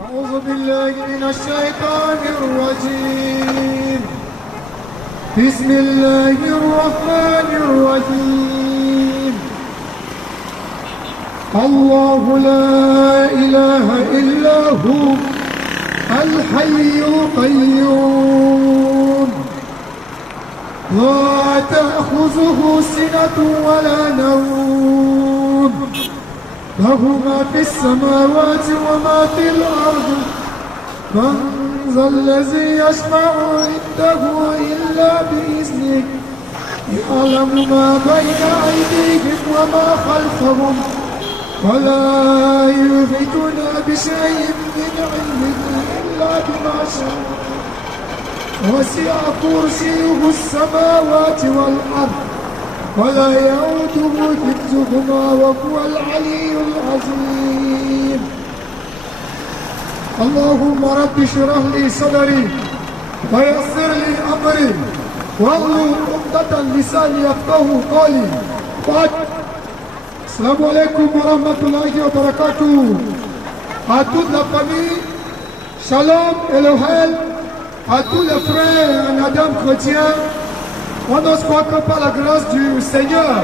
أعوذ بالله من الشيطان الرجيم. بسم الله الرحمن الرحيم. الله لا إله إلا هو الحي القيوم لا تأخذه سنة ولا نوم له ما في السماوات وما في الأرض من ذا الذي يشفع عنده إلا بإذنه يعلم ما بين أيديهم وما خلفهم ولا يحيطون بشيء من علمه إلا بما شاء وسع كرسيه السماوات والأرض ولا يؤوده حفظهما وهو العلي العظيم. اللهم رب اشرح لي صدري ويسر لي أمري واحلل عقدة لساني يفقهوا قولي. بعد السلام عليكم ورحمة الله وبركاته. À toute la famille, Shalom Elohel, à tous les frères en Adam chrétiens, on n'ose croire que par la grâce du Seigneur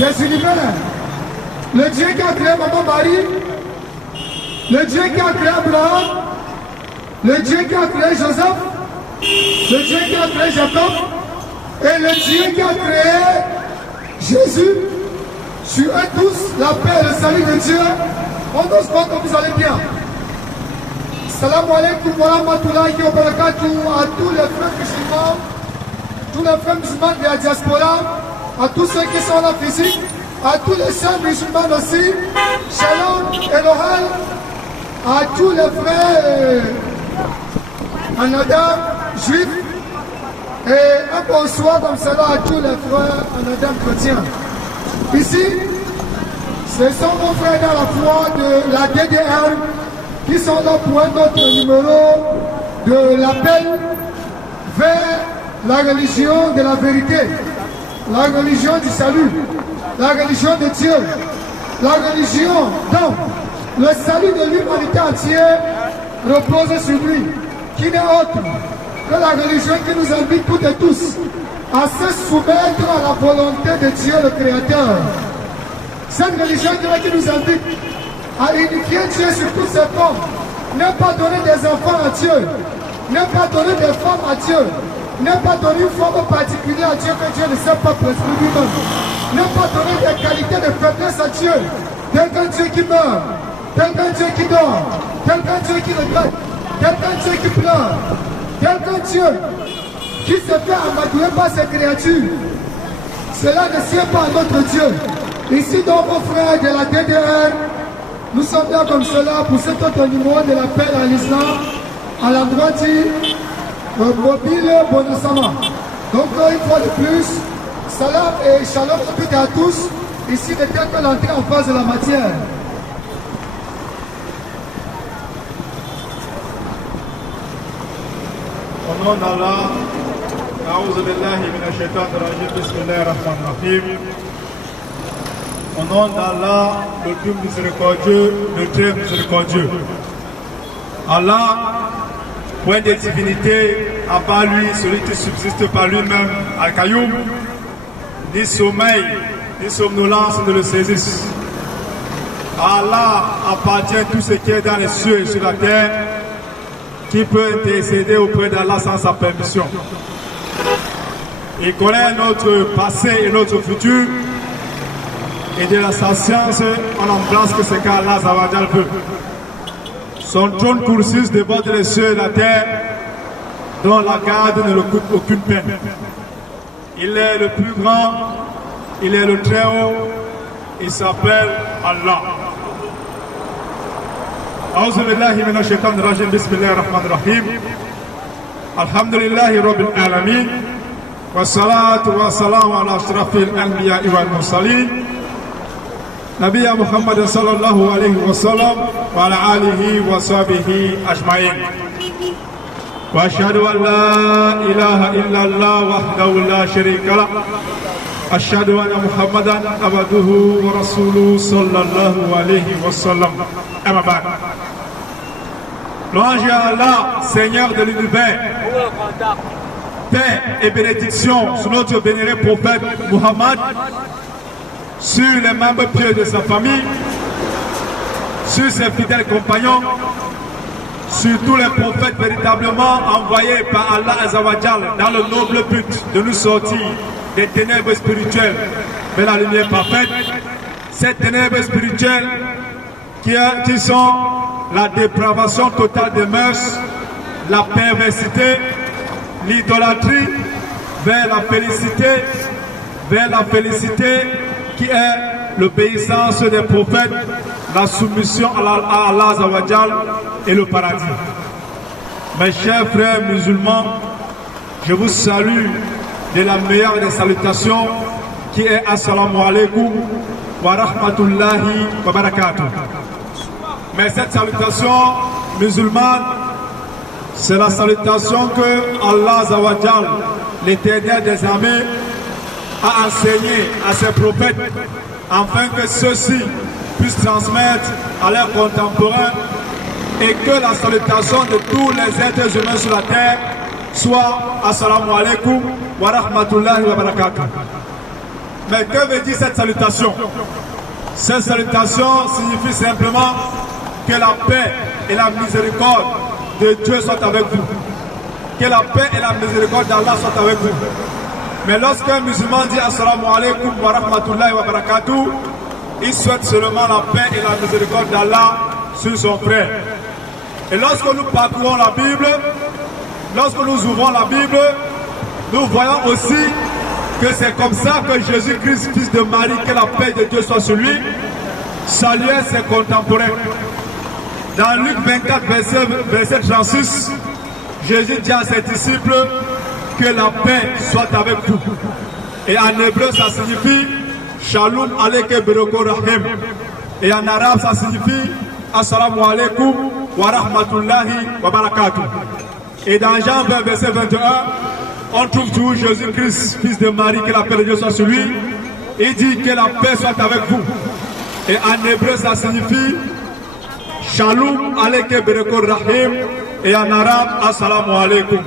des univers, le Dieu qui a créé Maman Marie, le Dieu qui a créé Abraham, le Dieu qui a créé Joseph, le Dieu qui a créé Jacob et le Dieu qui a créé Jésus. Sur eux tous, la paix et le salut de Dieu. On n'ose croire que vous allez bien. Salam alaikum wa rahmatullahi wa barakatuh à tous les frères musulmans, tous les frères musulmans de la diaspora, à tous ceux qui sont là physiques, à tous les sœurs musulmans aussi. Shalom Elohel, à tous les frères en Adam juifs, et un bonsoir comme cela à tous les frères en Adam chrétiens. Ici, ce sont nos frères dans la foi de la DDR qui sont là pour un autre numéro de l'appel vers la religion de la vérité, la religion du salut, la religion de Dieu, la religion dont le salut de l'humanité entière repose sur lui, qui n'est autre que la religion qui nous invite toutes et tous à se soumettre à la volonté de Dieu le Créateur. Cette religion qui nous invite à unifier Dieu sur toutes ses formes, ne pas donner des enfants à Dieu, ne pas donner des femmes à Dieu, ne pas donner une forme particulière à Dieu que Dieu ne sait pas prescrire lui-même, ne pas donner des qualités de faiblesse à Dieu, tel qu'un Dieu qui meurt, tel qu'un Dieu qui dort, tel qu'un Dieu qui regrette, tel qu'un Dieu qui pleure, tel qu'un Dieu qui se fait amadouer par ses créatures. Cela ne tient pas à notre Dieu. Ici, dans vos frères de la DDR, nous sommes là comme cela pour cet autre numéro de l'appel à l'islam, à l'endroit dit Mobile Bonasama. Donc, une fois de plus, salam et shalom à toutes et à tous. Ici, ne tient que l'entrée en face de la matière. Au nom d'Allah, A'oudhu billahi minash shaitanir rajim, bismillahir rahmanir rahim. Au nom d'Allah, le Dieu miséricordieux, le très miséricordieux. Allah, point de divinité, à part lui, celui qui subsiste par lui-même, Al-Qayoum, ni sommeil, ni somnolence ne le saisissent. À Allah appartient tout ce qui est dans les cieux et sur la terre, qui peut intercéder auprès d'Allah sans sa permission. Il connaît notre passé et notre futur, et de sa science, on embrasse que ce qu'Allah Zawajal veut. Son trône coursis déborde les cieux et la terre, dont la garde ne le coûte aucune peine. Il est le plus grand, il est le très haut, il s'appelle Allah. A'oudhu billahi minash shaitanir rajim, bismillahir rahmanir rahim. Alhamdulillahi rabbil alamin. Wassalatu wassalamu ala ashrafil anbiya'i wal mursalin. Nabiya Muhammad sallallahu alayhi wa sallam wa ala alihi wa sahbihi ajma'in. Wa ashhadu an la ilaha illa Allah wahdahu la sharika lah. Ashhadu anna Muhammadan abduhu wa rasuluhu sallallahu alayhi wa sallam. Amma ba'd. Louange à Allah, Seigneur de l'univers. Paix et bénédiction sur notre vénéré prophète Muhammad, sur les membres pieux de sa famille, sur ses fidèles compagnons, sur tous les prophètes véritablement envoyés par Allah Azzawajal dans le noble but de nous sortir des ténèbres spirituelles vers la lumière parfaite. Ces ténèbres spirituelles qui sont la dépravation totale des mœurs, la perversité, l'idolâtrie, vers la félicité qui est l'obéissance des prophètes, la soumission à Allah Azzawajal et le paradis. Mes chers frères musulmans, je vous salue de la meilleure des salutations qui est Assalamu alaikum wa rahmatullahi wa barakatuh. Mais cette salutation musulmane, c'est la salutation que Allah Azzawajal, l'Éternel des armées, a enseigné à ses prophètes afin que ceux-ci puissent transmettre à leurs contemporains et que la salutation de tous les êtres humains sur la terre soit Assalamu alaikum wa rahmatullahi wa barakatuh. Mais que veut dire cette salutation? Cette salutation signifie simplement que la paix et la miséricorde de Dieu soient avec vous. Que la paix et la miséricorde d'Allah soient avec vous. Mais lorsqu'un musulman dit Assalamu alaikum wa rahmatullahi wa barakatuh, il souhaite seulement la paix et la miséricorde d'Allah sur son frère. Et lorsque nous parcourons la Bible, lorsque nous ouvrons la Bible, nous voyons aussi que c'est comme ça que Jésus-Christ, fils de Marie, que la paix de Dieu soit sur lui, saluait ses contemporains. Dans Luc 24, verset 36, Jésus dit à ses disciples que la paix soit avec vous. Et en hébreu, ça signifie Shalom aleke beroko rahim. Et en arabe, ça signifie Assalamu alaikum wa rahmatullahi wa barakatuh. Et dans Jean 20, verset 21, on trouve toujours Jésus-Christ, fils de Marie, que la paix de Dieu soit sur lui. Il dit que la paix soit avec vous. Et en hébreu, ça signifie Shalom aleke beroko rahim. Et en arabe, Assalamu alaikum.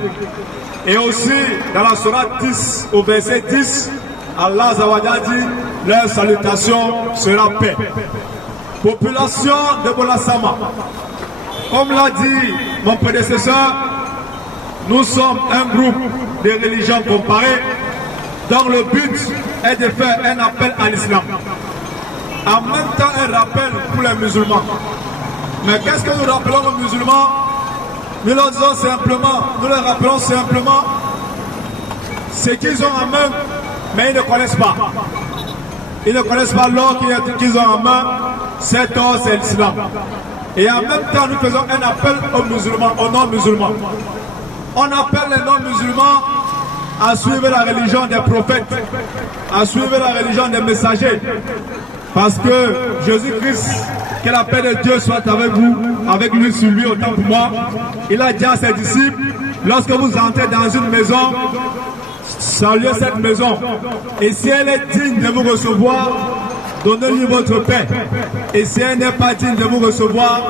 Et aussi, dans la sourate 10, au verset 10, Allah Azzawajal dit, leur salutation sera paix. Population de Bolasama, comme l'a dit mon prédécesseur, nous sommes un groupe de religions comparées dont le but est de faire un appel à l'islam. En même temps, un rappel pour les musulmans. Mais qu'est-ce que nous rappelons aux musulmans? Nous leur disons simplement, nous leur rappelons simplement ce qu'ils ont en main, mais ils ne connaissent pas. Ils ne connaissent pas l'or qu'ils ont en main. Cet or, c'est l'islam. Et en même temps, nous faisons un appel aux musulmans, aux non-musulmans. On appelle les non-musulmans à suivre la religion des prophètes, à suivre la religion des messagers. Parce que Jésus-Christ, que la paix de Dieu soit avec vous, avec lui, sur lui, autant pour moi. Il a dit à ses disciples, lorsque vous entrez dans une maison, saluez cette maison. Et si elle est digne de vous recevoir, donnez-lui votre paix. Et si elle n'est pas digne de vous recevoir,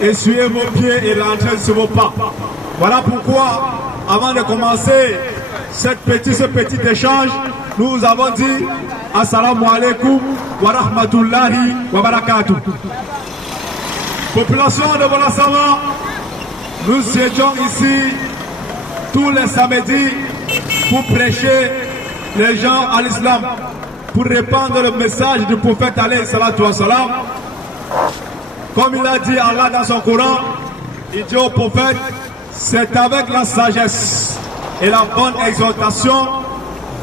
essuyez vos pieds et rentrez sur vos pas. Voilà pourquoi, avant de commencer ce petit échange, nous vous avons dit Assalamu alaikum wa rahmatullahi wa barakatuh. Population de Bolasama, nous étions ici tous les samedis pour prêcher les gens à l'islam, pour répandre le message du prophète alayhi salatu wa salam. Comme il a dit Allah dans son Coran, il dit au prophète, c'est avec la sagesse et la bonne exhortation,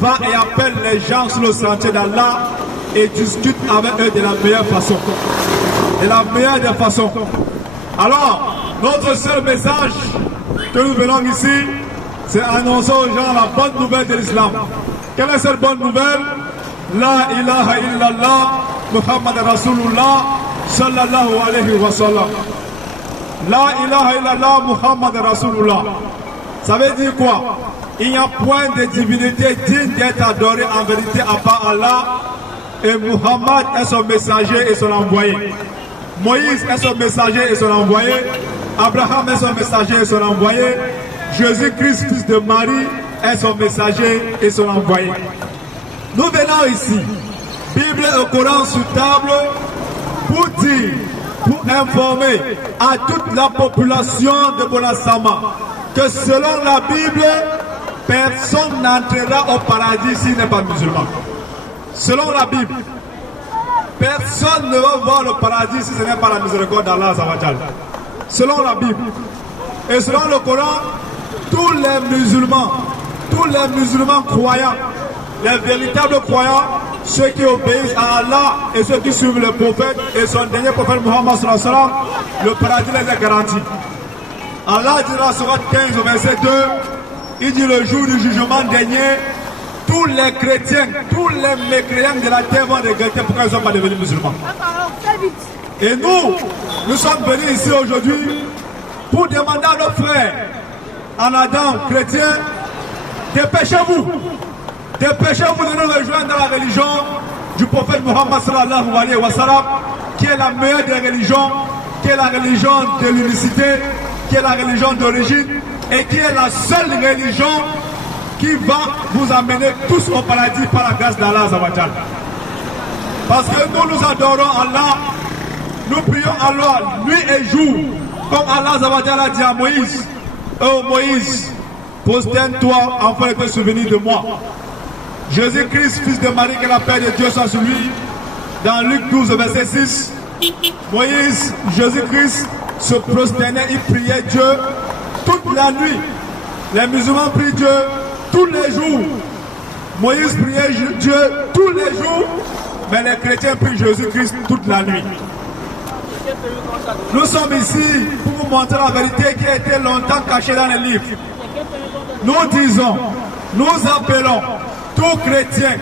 va et appelle les gens sur le sentier d'Allah et discute avec eux de la meilleure façon. De la meilleure des façons. Alors, notre seul message que nous venons ici, c'est annoncer aux gens la bonne nouvelle de l'islam. Quelle est cette bonne nouvelle? La ilaha illallah Muhammad Rasulullah sallallahu alayhi wa sallam. La ilaha illallah Muhammad Rasulullah. Ça veut dire quoi? Il n'y a point de divinité digne d'être adorée en vérité à part Allah. Et Muhammad est son messager et son envoyé. Moïse est son messager et son envoyé. Abraham est son messager et son envoyé. Jésus-Christ, fils de Marie, est son messager et son envoyé. Nous venons ici, Bible et Coran sur table, pour dire, pour informer à toute la population de Bonasama que selon la Bible, personne n'entrera au paradis s'il n'est pas musulman. Selon la Bible, personne ne va voir le paradis si ce n'est pas la miséricorde d'Allah Azawajal. Selon la Bible. Et selon le Coran, tous les musulmans croyants, les véritables croyants, ceux qui obéissent à Allah et ceux qui suivent le prophète et son dernier prophète Muhammad sallallahu alayhi wa sallam, le paradis les est garanti. Allah dira sur Surat 15 au verset 2, il dit le jour du jugement dernier, tous les chrétiens, tous les mécréants de la terre vont regretter pourquoi ils ne sont pas devenus musulmans. Et nous sommes venus ici aujourd'hui pour demander à nos frères en Adam, chrétiens, dépêchez-vous de nous rejoindre dans la religion du prophète Muhammad sallallahu alayhi wa sallam, qui est la meilleure des religions, qui est la religion de l'unicité, qui est la religion d'origine et qui est la seule religion qui va vous amener tous au paradis par la grâce d'Allah Azawajal. Parce que nous adorons Allah, nous prions Allah nuit et jour, comme Allah Azawajal a dit à Moïse, oh Moïse, prosterne-toi afin de te souvenir de moi. Jésus-Christ, fils de Marie, que la paix de Dieu soit sur lui, dans Luc 12, verset 6, Moïse, Jésus-Christ se prosternait, il priait Dieu toute la nuit. Les musulmans prient Dieu tous les jours. Moïse priait Dieu tous les jours, mais les chrétiens prient Jésus-Christ toute la nuit. Nous sommes ici pour vous montrer la vérité qui a été longtemps cachée dans les livres. Nous disons, nous appelons tout chrétien,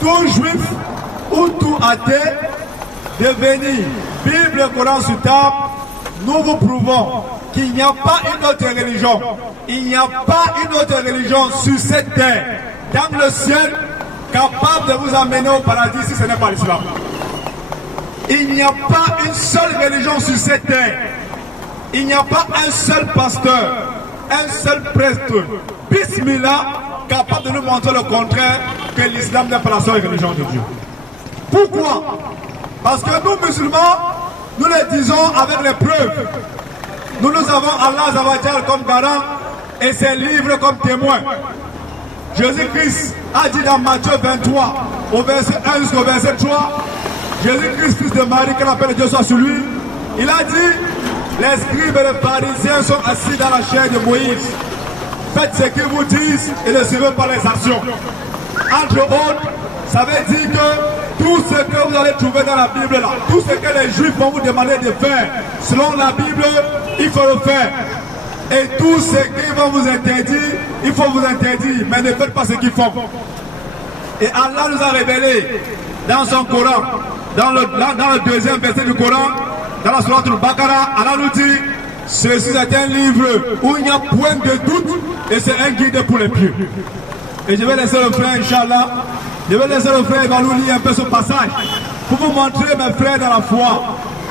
tout juif ou tout athée de venir, Bible et Coran sur table. Nous vous prouvons qu'il n'y a pas une autre religion. Il n'y a pas une autre religion sur cette terre, dans le ciel, capable de vous amener au paradis si ce n'est pas l'islam. Il n'y a pas une seule religion sur cette terre. Il n'y a pas un seul pasteur, un seul prêtre, bismillah, capable de nous montrer le contraire, que l'islam n'est pas la seule religion de Dieu. Pourquoi? Parce que nous musulmans, nous le disons avec les preuves. Nous avons Allah Azawajal comme garant et ses livres comme témoins. Jésus-Christ a dit dans Matthieu 23, au verset 1 jusqu'au verset 3, Jésus-Christ, fils de Marie, que la paix de Dieu soit sur lui, il a dit, les scribes et les pharisiens sont assis dans la chair de Moïse. Faites ce qu'ils vous disent et ne suivez pas les actions. Entre autres, ça veut dire que tout ce que vous allez trouver dans la Bible là, tout ce que les Juifs vont vous demander de faire, selon la Bible, il faut le faire. Et tout ce qu'ils vont vous interdire, il faut vous interdire, mais ne faites pas ce qu'ils font. Et Allah nous a révélé dans son Coran, dans le deuxième verset du Coran, dans la sourate Al-Baqarah, Allah nous dit, ceci est un livre où il n'y a point de doute et c'est un guide pour les pieux. Et je vais laisser le frère, Inch'Allah, je vais laisser le frère Evalou lire un peu ce passage pour vous montrer mes frères dans la foi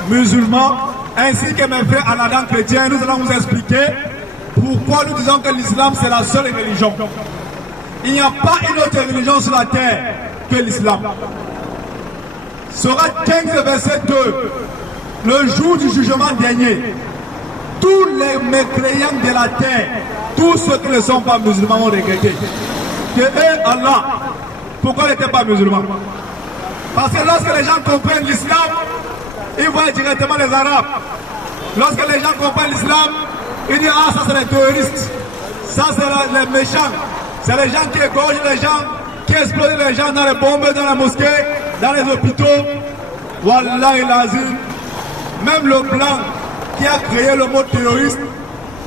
musulmans ainsi que mes frères en Adam chrétiens. Nous allons vous expliquer pourquoi nous disons que l'islam c'est la seule religion. Il n'y a pas une autre religion sur la terre que l'islam. Surat 15 verset 2, le jour du jugement dernier, tous les mécréants de la terre, tous ceux qui ne sont pas musulmans ont regretté que Allah, pourquoi ils n'étaient pas musulmans? Parce que lorsque les gens comprennent l'islam, ils voient directement les Arabes. Lorsque les gens comprennent l'islam, ils disent ah ça c'est les terroristes, ça c'est les méchants, c'est les gens qui égorgent les gens, qui explosent les gens dans les bombes, dans les mosquées, dans les hôpitaux. Wallahi l'azim, même le blanc qui a créé le mot terroriste,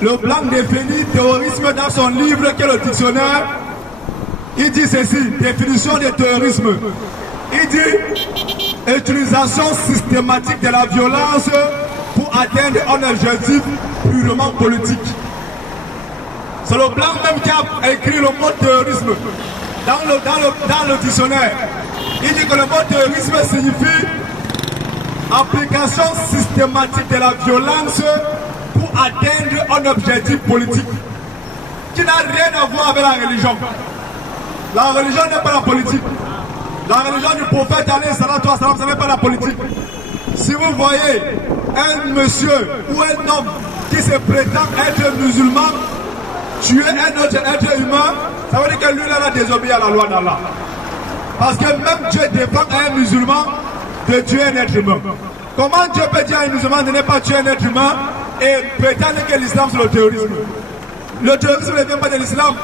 le blanc définit terrorisme dans son livre qui est le dictionnaire. Il dit ceci, définition de terrorisme. Il dit utilisation systématique de la violence pour atteindre un objectif purement politique. C'est le blanc même qui a écrit le mot terrorisme dans le dictionnaire. Il dit que le mot terrorisme signifie application systématique de la violence pour atteindre un objectif politique qui n'a rien à voir avec la religion. La religion n'est pas la politique. La religion du prophète alayhi salatu wa salam, ce n'est pas la politique. Si vous voyez un monsieur ou un homme qui se prétend être musulman tuer un autre être humain, ça veut dire que lui là a désobéi à la loi d'Allah. Parce que même Dieu défend à un musulman de tuer un être humain. Comment Dieu peut dire à un musulman de ne pas tuer un être humain et prétendre que l'islam c'est le terrorisme? Le terrorisme ne vient pas de l'islam.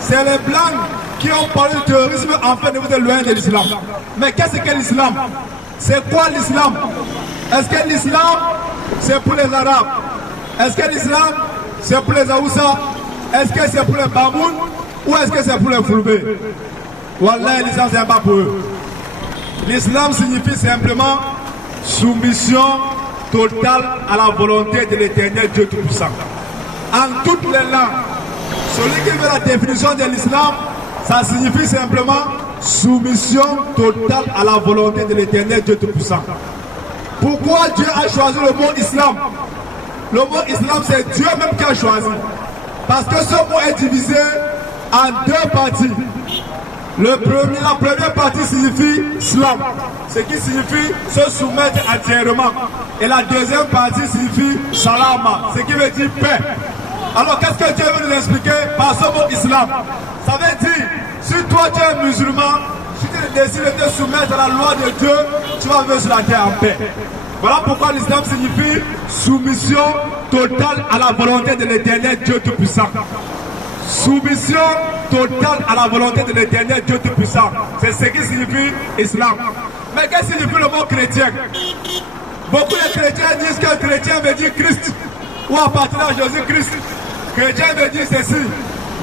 C'est les blancs qui ont parlé de terrorisme afin de vous éloigner de l'islam. Mais qu'est-ce que l'islam? C'est quoi l'islam? Est-ce que l'islam c'est pour les Arabes? Est-ce que l'islam c'est pour les Aoussa? Est-ce que c'est pour les Bamoun? Ou est-ce que c'est pour les Fulbé? Wallah, l'islam c'est pas pour eux. L'islam signifie simplement soumission totale à la volonté de l'éternel Dieu Tout-Puissant. En toutes les langues, celui qui veut la définition de l'islam, ça signifie simplement soumission totale à la volonté de l'éternel Dieu Tout-Puissant. Pourquoi Dieu a choisi le mot islam? Le mot islam, c'est Dieu même qui a choisi. Parce que ce mot est divisé en deux parties. La première partie signifie islam, ce qui signifie se soumettre entièrement. Et la deuxième partie signifie salama, ce qui veut dire paix. Alors qu'est-ce que Dieu veut nous expliquer par ce mot islam? Ça veut dire, si toi tu es musulman, si tu décides de te soumettre à la loi de Dieu, tu vas vivre sur la terre en paix. Voilà pourquoi l'islam signifie soumission totale à la volonté de l'éternel Dieu Tout-Puissant. Soumission totale à la volonté de l'éternel Dieu Tout-Puissant. C'est ce qui signifie islam. Mais qu'est-ce que signifie le mot chrétien? Beaucoup de chrétiens disent que chrétien veut dire Christ ou appartenir à Jésus-Christ. Chrétien veut dire ceci: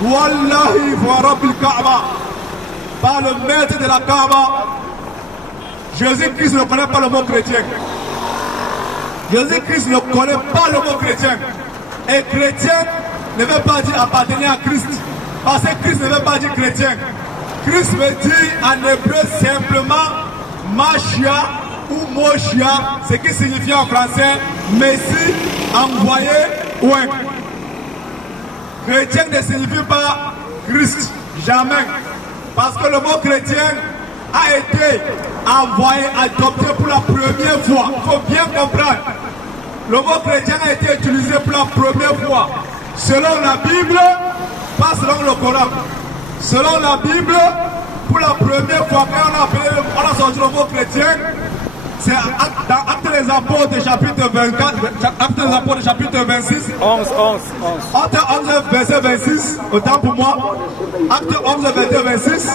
Wallahi wa Rabbil Kaaba, par le maître de la Kaaba. Jésus-Christ ne connaît pas le mot chrétien. Jésus-Christ ne connaît pas le mot chrétien. Et chrétien ne veut pas dire appartenir à Christ. Parce que Christ ne veut pas dire chrétien. Christ veut dire en hébreu simplement Machia ou Moshia, ce qui signifie en français Messie, envoyé ou un. Chrétien ne signifie pas Christ, jamais. Parce que le mot chrétien a été envoyé, adopté pour la première fois. Il faut bien comprendre. Le mot chrétien a été utilisé pour la première fois selon la Bible, pas selon le Coran. Selon la Bible, pour la première fois, quand on a sorti le mot chrétien, c'est dans Actes des Apôtres chapitre 24, Actes des Apôtres chapitre 26. 11. Acte 11, verset 26, autant pour moi. Acte 11, verset 26.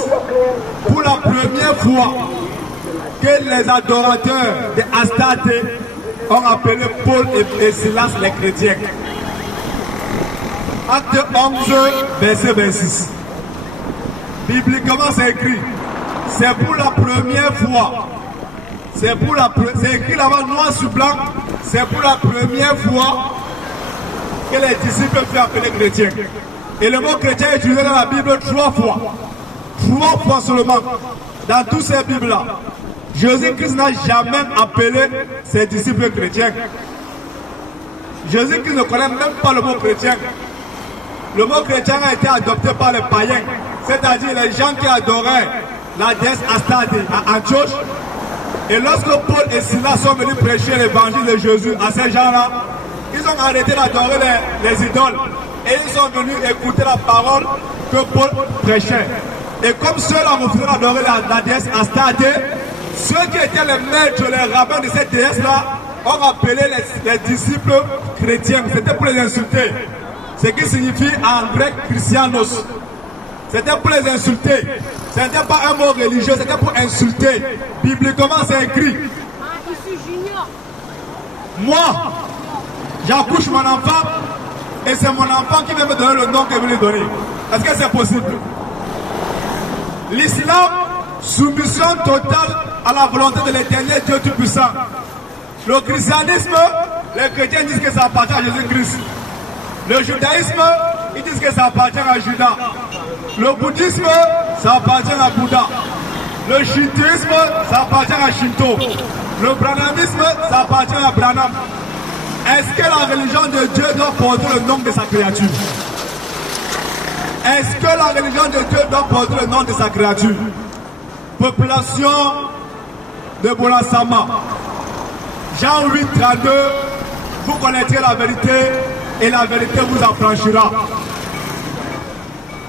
Pour la première fois que les adorateurs de Astarté ont appelé Paul et Silas les chrétiens. Acte 11, verset 26. Bibliquement, c'est écrit. C'est pour la première fois. C'est écrit là-bas noir sur blanc. C'est pour la première fois que les disciples furent appelés chrétiens. Et le mot chrétien est utilisé dans la Bible 3 fois. 3 fois seulement. Dans toutes ces Bibles-là. Jésus-Christ n'a jamais appelé ses disciples chrétiens. Jésus-Christ ne connaît même pas le mot chrétien. Le mot chrétien a été adopté par les païens, c'est-à-dire les gens qui adoraient la déesse Astarté à Antioche. Et lorsque Paul et Silas sont venus prêcher l'évangile de Jésus à ces gens-là, ils ont arrêté d'adorer les idoles et ils sont venus écouter la parole que Paul prêchait. Et comme ceux-là refusaient d'adorer la déesse Astarté, ceux qui étaient les maîtres, les rabbins de cette déesse-là, ont appelé les disciples chrétiens. C'était pour les insulter. Ce qui signifie en grec Christianos. C'était pour les insulter. Ce n'était pas un mot religieux, c'était pour insulter. Bibliquement, c'est écrit. Moi, j'accouche mon enfant et c'est mon enfant qui va me donner le nom que vous lui donnez. Est-ce que c'est possible? L'islam, soumission totale à la volonté de l'éternel Dieu Tout-Puissant. Le christianisme, les chrétiens disent que ça appartient à Jésus-Christ. Le judaïsme, ils disent que ça appartient à Judas. Le bouddhisme, ça appartient à Bouddha. Le shintoïsme, ça appartient à Shinto. Le brahmanisme, ça appartient à Branham. Est-ce que la religion de Dieu doit porter le nom de sa créature? Est-ce que la religion de Dieu doit porter le nom de sa créature? Population de Bolasama, Jean 8, 32, vous connaîtrez la vérité et la vérité vous affranchira.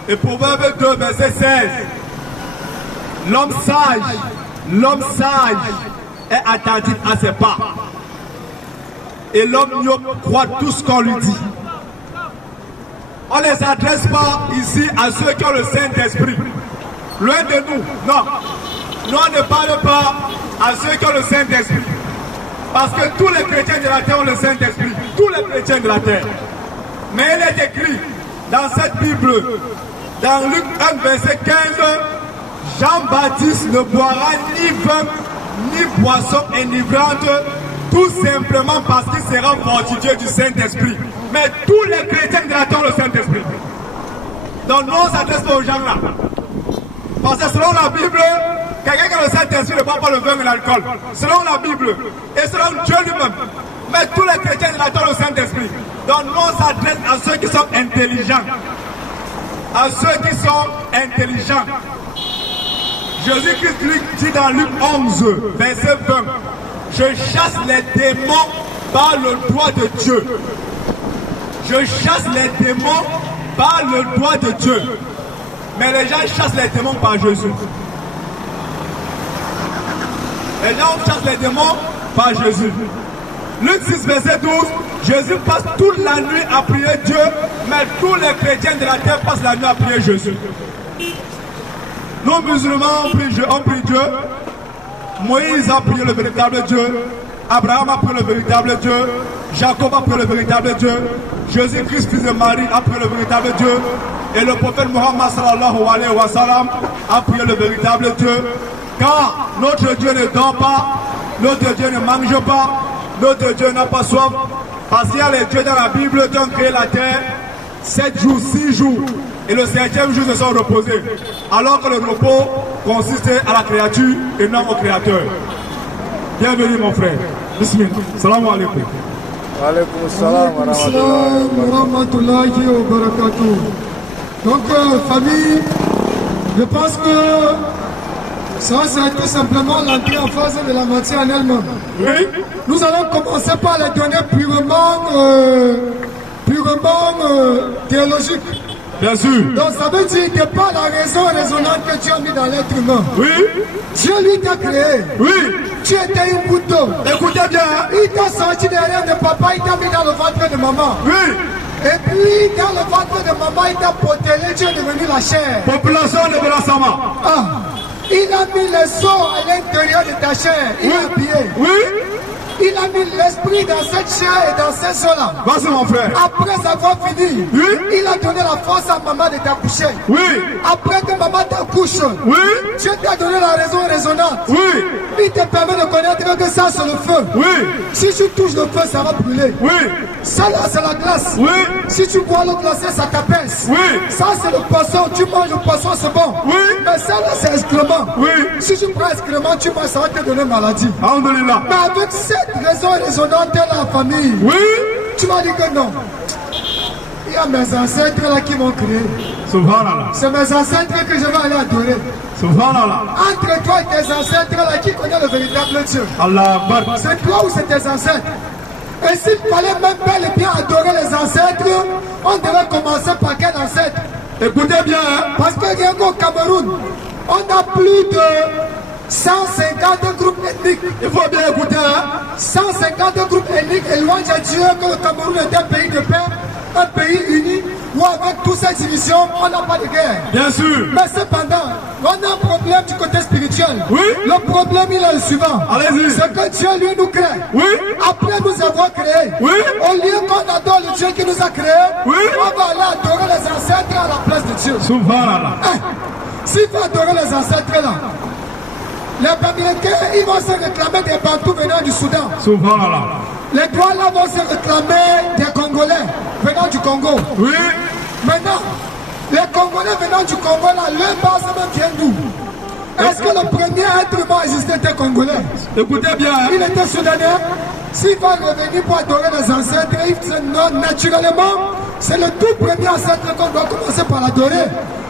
Et Proverbe 2, verset 16, l'homme sage est attentif à ses pas. Et l'homme myope croit tout ce qu'on lui dit. On ne les adresse pas ici à ceux qui ont le Saint-Esprit. Loin de nous, non. Nous, on ne parle pas à ceux qui ont le Saint-Esprit. Parce que tous les chrétiens de la terre ont le Saint-Esprit. Tous les chrétiens de la terre. Mais il est écrit dans cette Bible, dans Luc 1, verset 15, Jean-Baptiste ne boira ni vin, ni boisson enivrante, tout simplement parce qu'il sera fortifié du Saint-Esprit. Mais tous les chrétiens de la terre ont le Saint-Esprit. Donc nous, on ne s'adresse pas aux gens là. Parce que selon la Bible, quelqu'un qui a le Saint-Esprit ne boit pas le vin et l'alcool. Selon la Bible et selon Dieu lui-même. Mais tous les chrétiens de la terre ont le Saint-Esprit. Donc nous, on s'adresse à ceux qui sont intelligents. À ceux qui sont intelligents. Jésus-Christ dit dans Luc 11, verset 20, je chasse les démons par le doigt de Dieu. Je chasse les démons par le doigt de Dieu. Mais les gens chassent les démons par Jésus. Les gens chassent les démons par Jésus. Luc 6, verset 12, Jésus passe toute la nuit à prier Dieu, mais tous les chrétiens de la terre passent la nuit à prier Jésus. Nous musulmans, on prie Dieu. Moïse a prié le véritable Dieu. Abraham a prié le véritable Dieu. Jacob a prié le véritable Dieu. Jésus-Christ, fils de Marie, a prié le véritable Dieu. Et le prophète Mohammed sallallahu alayhi wa sallam a prié le véritable Dieu. Car notre Dieu ne dort pas, notre Dieu ne mange pas, notre Dieu n'a pas soif. Parce qu'il y a les dieux dans la Bible qui ont créé la terre 7 jours, 6 jours. Et le 7e jour se sont reposés. Alors que le repos consistait à la créature et non au créateur. Bienvenue mon frère. Bismillah. Salam alaikum. Wa alaikum salam wa rahmatullahi wa barakatuh. Donc, famille, je pense que ça, c'est tout simplement l'entrée en phase de la matière en elle-même. Oui. Nous allons commencer par les données purement théologiques. Bien sûr. Donc, ça veut dire que pas la raison raisonnante que tu as mis dans l'être humain. Oui. Dieu lui t'a créé. Oui. Tu étais une goutte d'eau. Écoutez bien. Il t'a sorti derrière de papa, il t'a mis dans le ventre de maman. Oui. Et puis, dans le ventre de maman, il t'a potelé, tu es devenu la chair. Population de Bolasama. Ah, il a mis le sang à l'intérieur de ta chair. Il a habillé. Oui. Il a mis l'esprit dans cette chair et dans ces os-là. Vas-y mon frère. Après avoir fini, Oui. il a donné la force à maman de t'accoucher. Oui. Après que maman t'accouche, Oui. Dieu t'a donné la raison raisonnante. Oui. Il te permet de connaître que ça c'est le feu. Oui. Si tu touches le feu, ça va brûler. Oui. Ça là c'est la glace. Oui. Si tu bois l'eau glacée, ça t'apaise. Oui. Ça c'est le poisson. Tu manges le poisson, c'est bon. Oui. Mais ça là c'est excrément. Oui. Si tu prends excrément, tu manges, ça va te donner maladie. Alhamdulillah. Mais avec cette raison raisonnante de la famille, Oui. tu m'as dit que non. Il y a mes ancêtres là qui m'ont créé. Subhanallah. C'est mes ancêtres que je vais aller adorer. Subhanallah. Entre toi et tes ancêtres là, qui connaît le véritable Dieu? Allah Akbar. C'est toi ou c'est tes ancêtres? Et s'il fallait même bel et bien adorer les ancêtres, on devait commencer par quel ancêtre? Écoutez bien. Hein? Parce que rien qu'au Cameroun, on a plus de 150 groupes ethniques. Il faut bien écouter. Hein? 150 groupes ethniques et louange à Dieu que le Cameroun est un pays de paix, un pays uni, où avec toutes ces divisions, on n'a pas de guerre. Bien sûr. Mais cependant, on a un problème du côté spirituel. Oui. Le problème, il est le suivant. Allez-y. C'est que Dieu, lui, nous crée. Oui. Après nous avoir créés. Oui. Au lieu qu'on adore le Dieu qui nous a créés, Oui. on va aller adorer les ancêtres à la place de Dieu. Subhanallah. S'il faut adorer les ancêtres là, les Américains, ils vont se réclamer des Bantous venant du Soudan. Subhanallah. Les Douala vont se réclamer des Congolais venant du Congo. Oui. Maintenant, les Congolais venant du Congo là, leur base même vient d'où? Est-ce que le premier être humain existé était congolais? Écoutez bien. Hein? Il était soudanais. S'il va revenir pour adorer les ancêtres, non, naturellement, c'est le tout premier ancêtre qu'on doit commencer par l'adorer.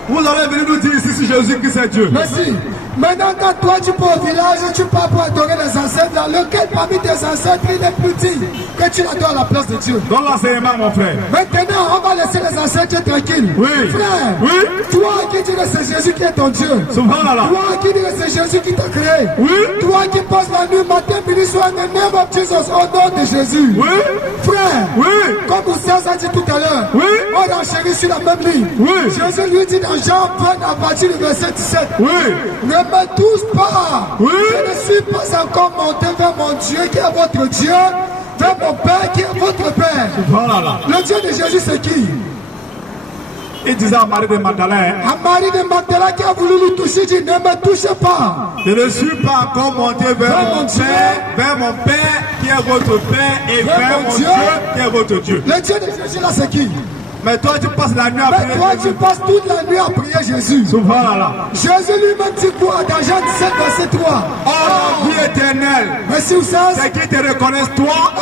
Vous allez venir nous dire ici si Jésus-Christ est Dieu. Merci. Maintenant, quand toi tu pars au village, tu pars pour adorer les ancêtres, lequel parmi tes ancêtres il est plus digne que tu l'adores à la place de Dieu? Dans l'enseignement, mon frère. Maintenant, on va laisser les ancêtres tranquilles. Oui. Frère, oui. Toi qui dis que c'est Jésus qui est ton Dieu. Subhanallah. Toi qui dis que c'est Jésus qui t'a créé. Oui. Toi qui passes la nuit, matin, midi, soir, in the name of Jesus, au nom de Jésus. Oui. Frère, oui. Comme Moussa a dit tout à l'heure, oui. On enchérit sur la même ligne. Oui. Jésus lui dit dans Jean 20 à partir du verset 17. Oui. Ne me touche pas. Oui. Je ne suis pas encore monté vers mon Dieu qui est votre Dieu, vers mon Père qui est votre Père. Voilà. Le Dieu de Jésus c'est qui? Il disait à Marie de Magdalene. À Marie de Magdalene qui a voulu lui toucher, dit ne me touchez pas. Je ne suis pas encore monté vers mon Père, vers mon Père qui est votre Père et vers mon Dieu qui est votre Dieu. Le Dieu de Jésus là c'est qui? Mais toi tu passes la nuit à prier. Mais toi tu passes toute la nuit à prier Jésus. Subhanallah. Jésus lui-même dit quoi dans Jean 17 verset 3? Oh la vie éternelle. Merci Oussas. C'est qui te reconnaissent toi,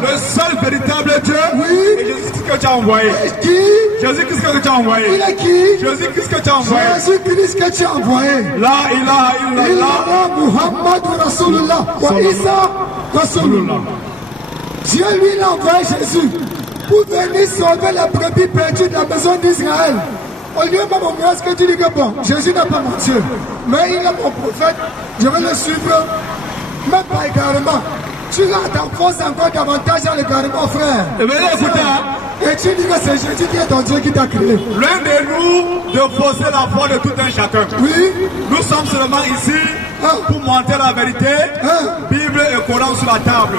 le seul véritable Dieu. Oui. Et Jésus-Christ que tu as envoyé. Qui? Jésus-Christ que tu as envoyé. Il est qui? Jésus-Christ que tu as envoyé. Jésus-Christ que tu as envoyé. La ilaha illallah. Muhammad Rasulullah. Wa Isa Rasulullah. Dieu lui l'a envoyé Jésus pour venir sauver la brebis perdue de la maison d'Israël. Au lieu de mon ce que tu dis que bon, Jésus n'est pas mon Dieu, mais il est mon prophète, je vais le suivre, même pas également. Tu t'enfonces encore davantage dans l'égarement, frère. Et bien écoutez, et tu dis que c'est Jésus qui est ton Dieu qui t'a créé. L'un de nous de fausser la foi de tout un chacun. Oui. Nous sommes seulement ici pour montrer la vérité, Bible et Coran sur la table.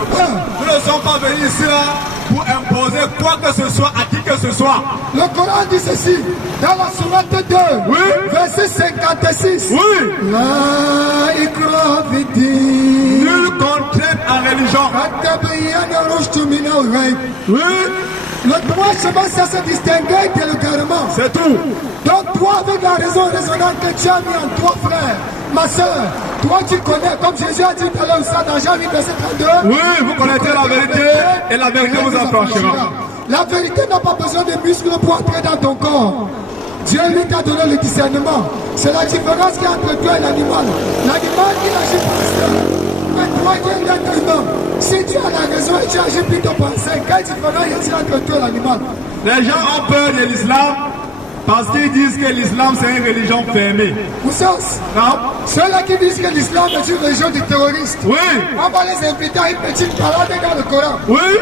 Nous ne sommes pas venus ici là pour imposer quoi que ce soit à qui que ce soit. Le Coran dit ceci, dans la sourate 2, oui. Verset 56. Oui. La ikra fid-din. Nul contrainte en religion. Oui. Le droit chemin, ça se distinguer de l'égarement. C'est tout. Donc toi, avec la raison raisonnable que tu as mis en toi, frère, ma soeur, toi tu connais, comme Jésus a dit tout à l'heure, ça dans Jean 8, verset 32. Oui, vous connaissez la vérité et la vérité vous affranchira. La vérité n'a pas besoin de muscles pour entrer dans ton corps. Dieu lui t'a donné le discernement. C'est la différence qu'il y a entre toi et l'animal. L'animal, il agit par instinct. Mais toi qui es l'être humain, si tu as la raison et tu agis plutôt par instinct, quelle différence y a-t-il entre toi et l'animal? Les gens ont peur de l'islam parce qu'ils disent que l'islam c'est une religion fermée. Où sens? Non. Ceux-là qui disent que l'islam est une religion de terroristes. Oui. On va les inviter à une petite balade dans le Coran. Oui.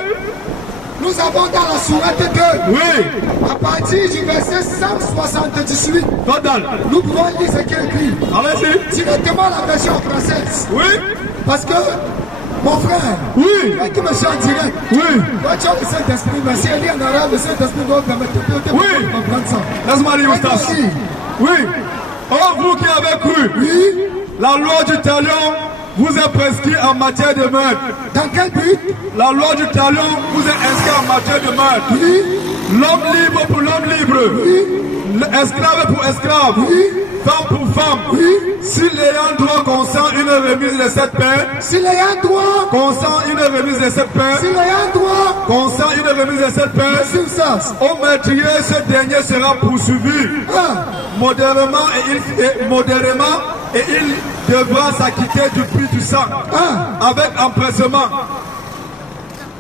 Nous avons dans la sourate 2, oui. À partir du verset 178, total. Nous pouvons lire ce qui est écrit. Allez-y. Directement la version française. Oui. Parce que, mon frère, oui. Toi qui me suis en direct, oui. Toi tu as le Saint-Esprit, mais si elle est en arabe, le Saint-Esprit doit permettre de comprendre ça. Laisse-moi lire Oustas. Oui. Oh, vous qui avez cru. Oui. La loi du talion vous est prescrit en matière de meurtre. Dans quel but? La loi du talion vous est inscrite en matière de meurtre. Oui. L'homme libre pour l'homme libre. Oui. Esclave pour esclave. Oui. Femme pour femme. Oui. Si l'ayant droit consent une remise de cette paix. Si l'ayant droit consent une remise de cette paix. Si l'ayant droit consent une remise de cette paix. Au meurtrier, ce dernier sera poursuivi. Modérément et il devra s'acquitter du prix du sang. Avec empressement.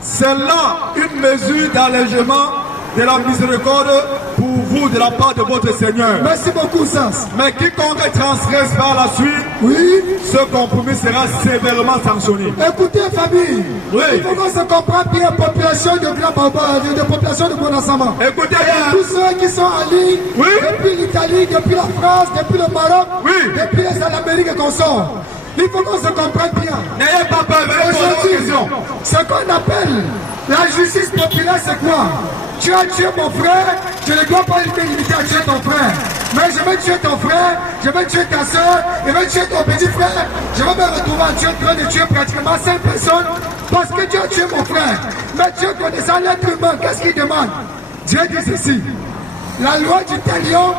C'est là une mesure d'allègement de la miséricorde pour vous de la part de votre Seigneur. Merci beaucoup, Sas. Mais quiconque transgresse par la suite, oui, ce compromis sera sévèrement sanctionné. Écoutez, famille, oui. Il faut qu'on se comprenne bien, population de Grand Baba, de population de Bonassama. Écoutez bien. Tous ceux qui sont en ligne, oui. Depuis l'Italie, depuis la France, depuis le Maroc, oui. Depuis l'Amérique et qu'on sort. Il faut qu'on se comprenne bien. N'ayez pas peur, aujourd'hui, ce qu'on appelle la justice populaire, c'est quoi? Tu as tué mon frère, je ne dois pas être limité à tuer ton frère. Mais je vais tuer ton frère, je vais tuer ta soeur, je vais tuer ton petit frère. Je vais me retrouver en train de tuer pratiquement 5 personnes parce que tu as tué mon frère. Mais Dieu connaissant l'être humain, qu'est-ce qu'il demande? Dieu dit ceci. La loi du talion,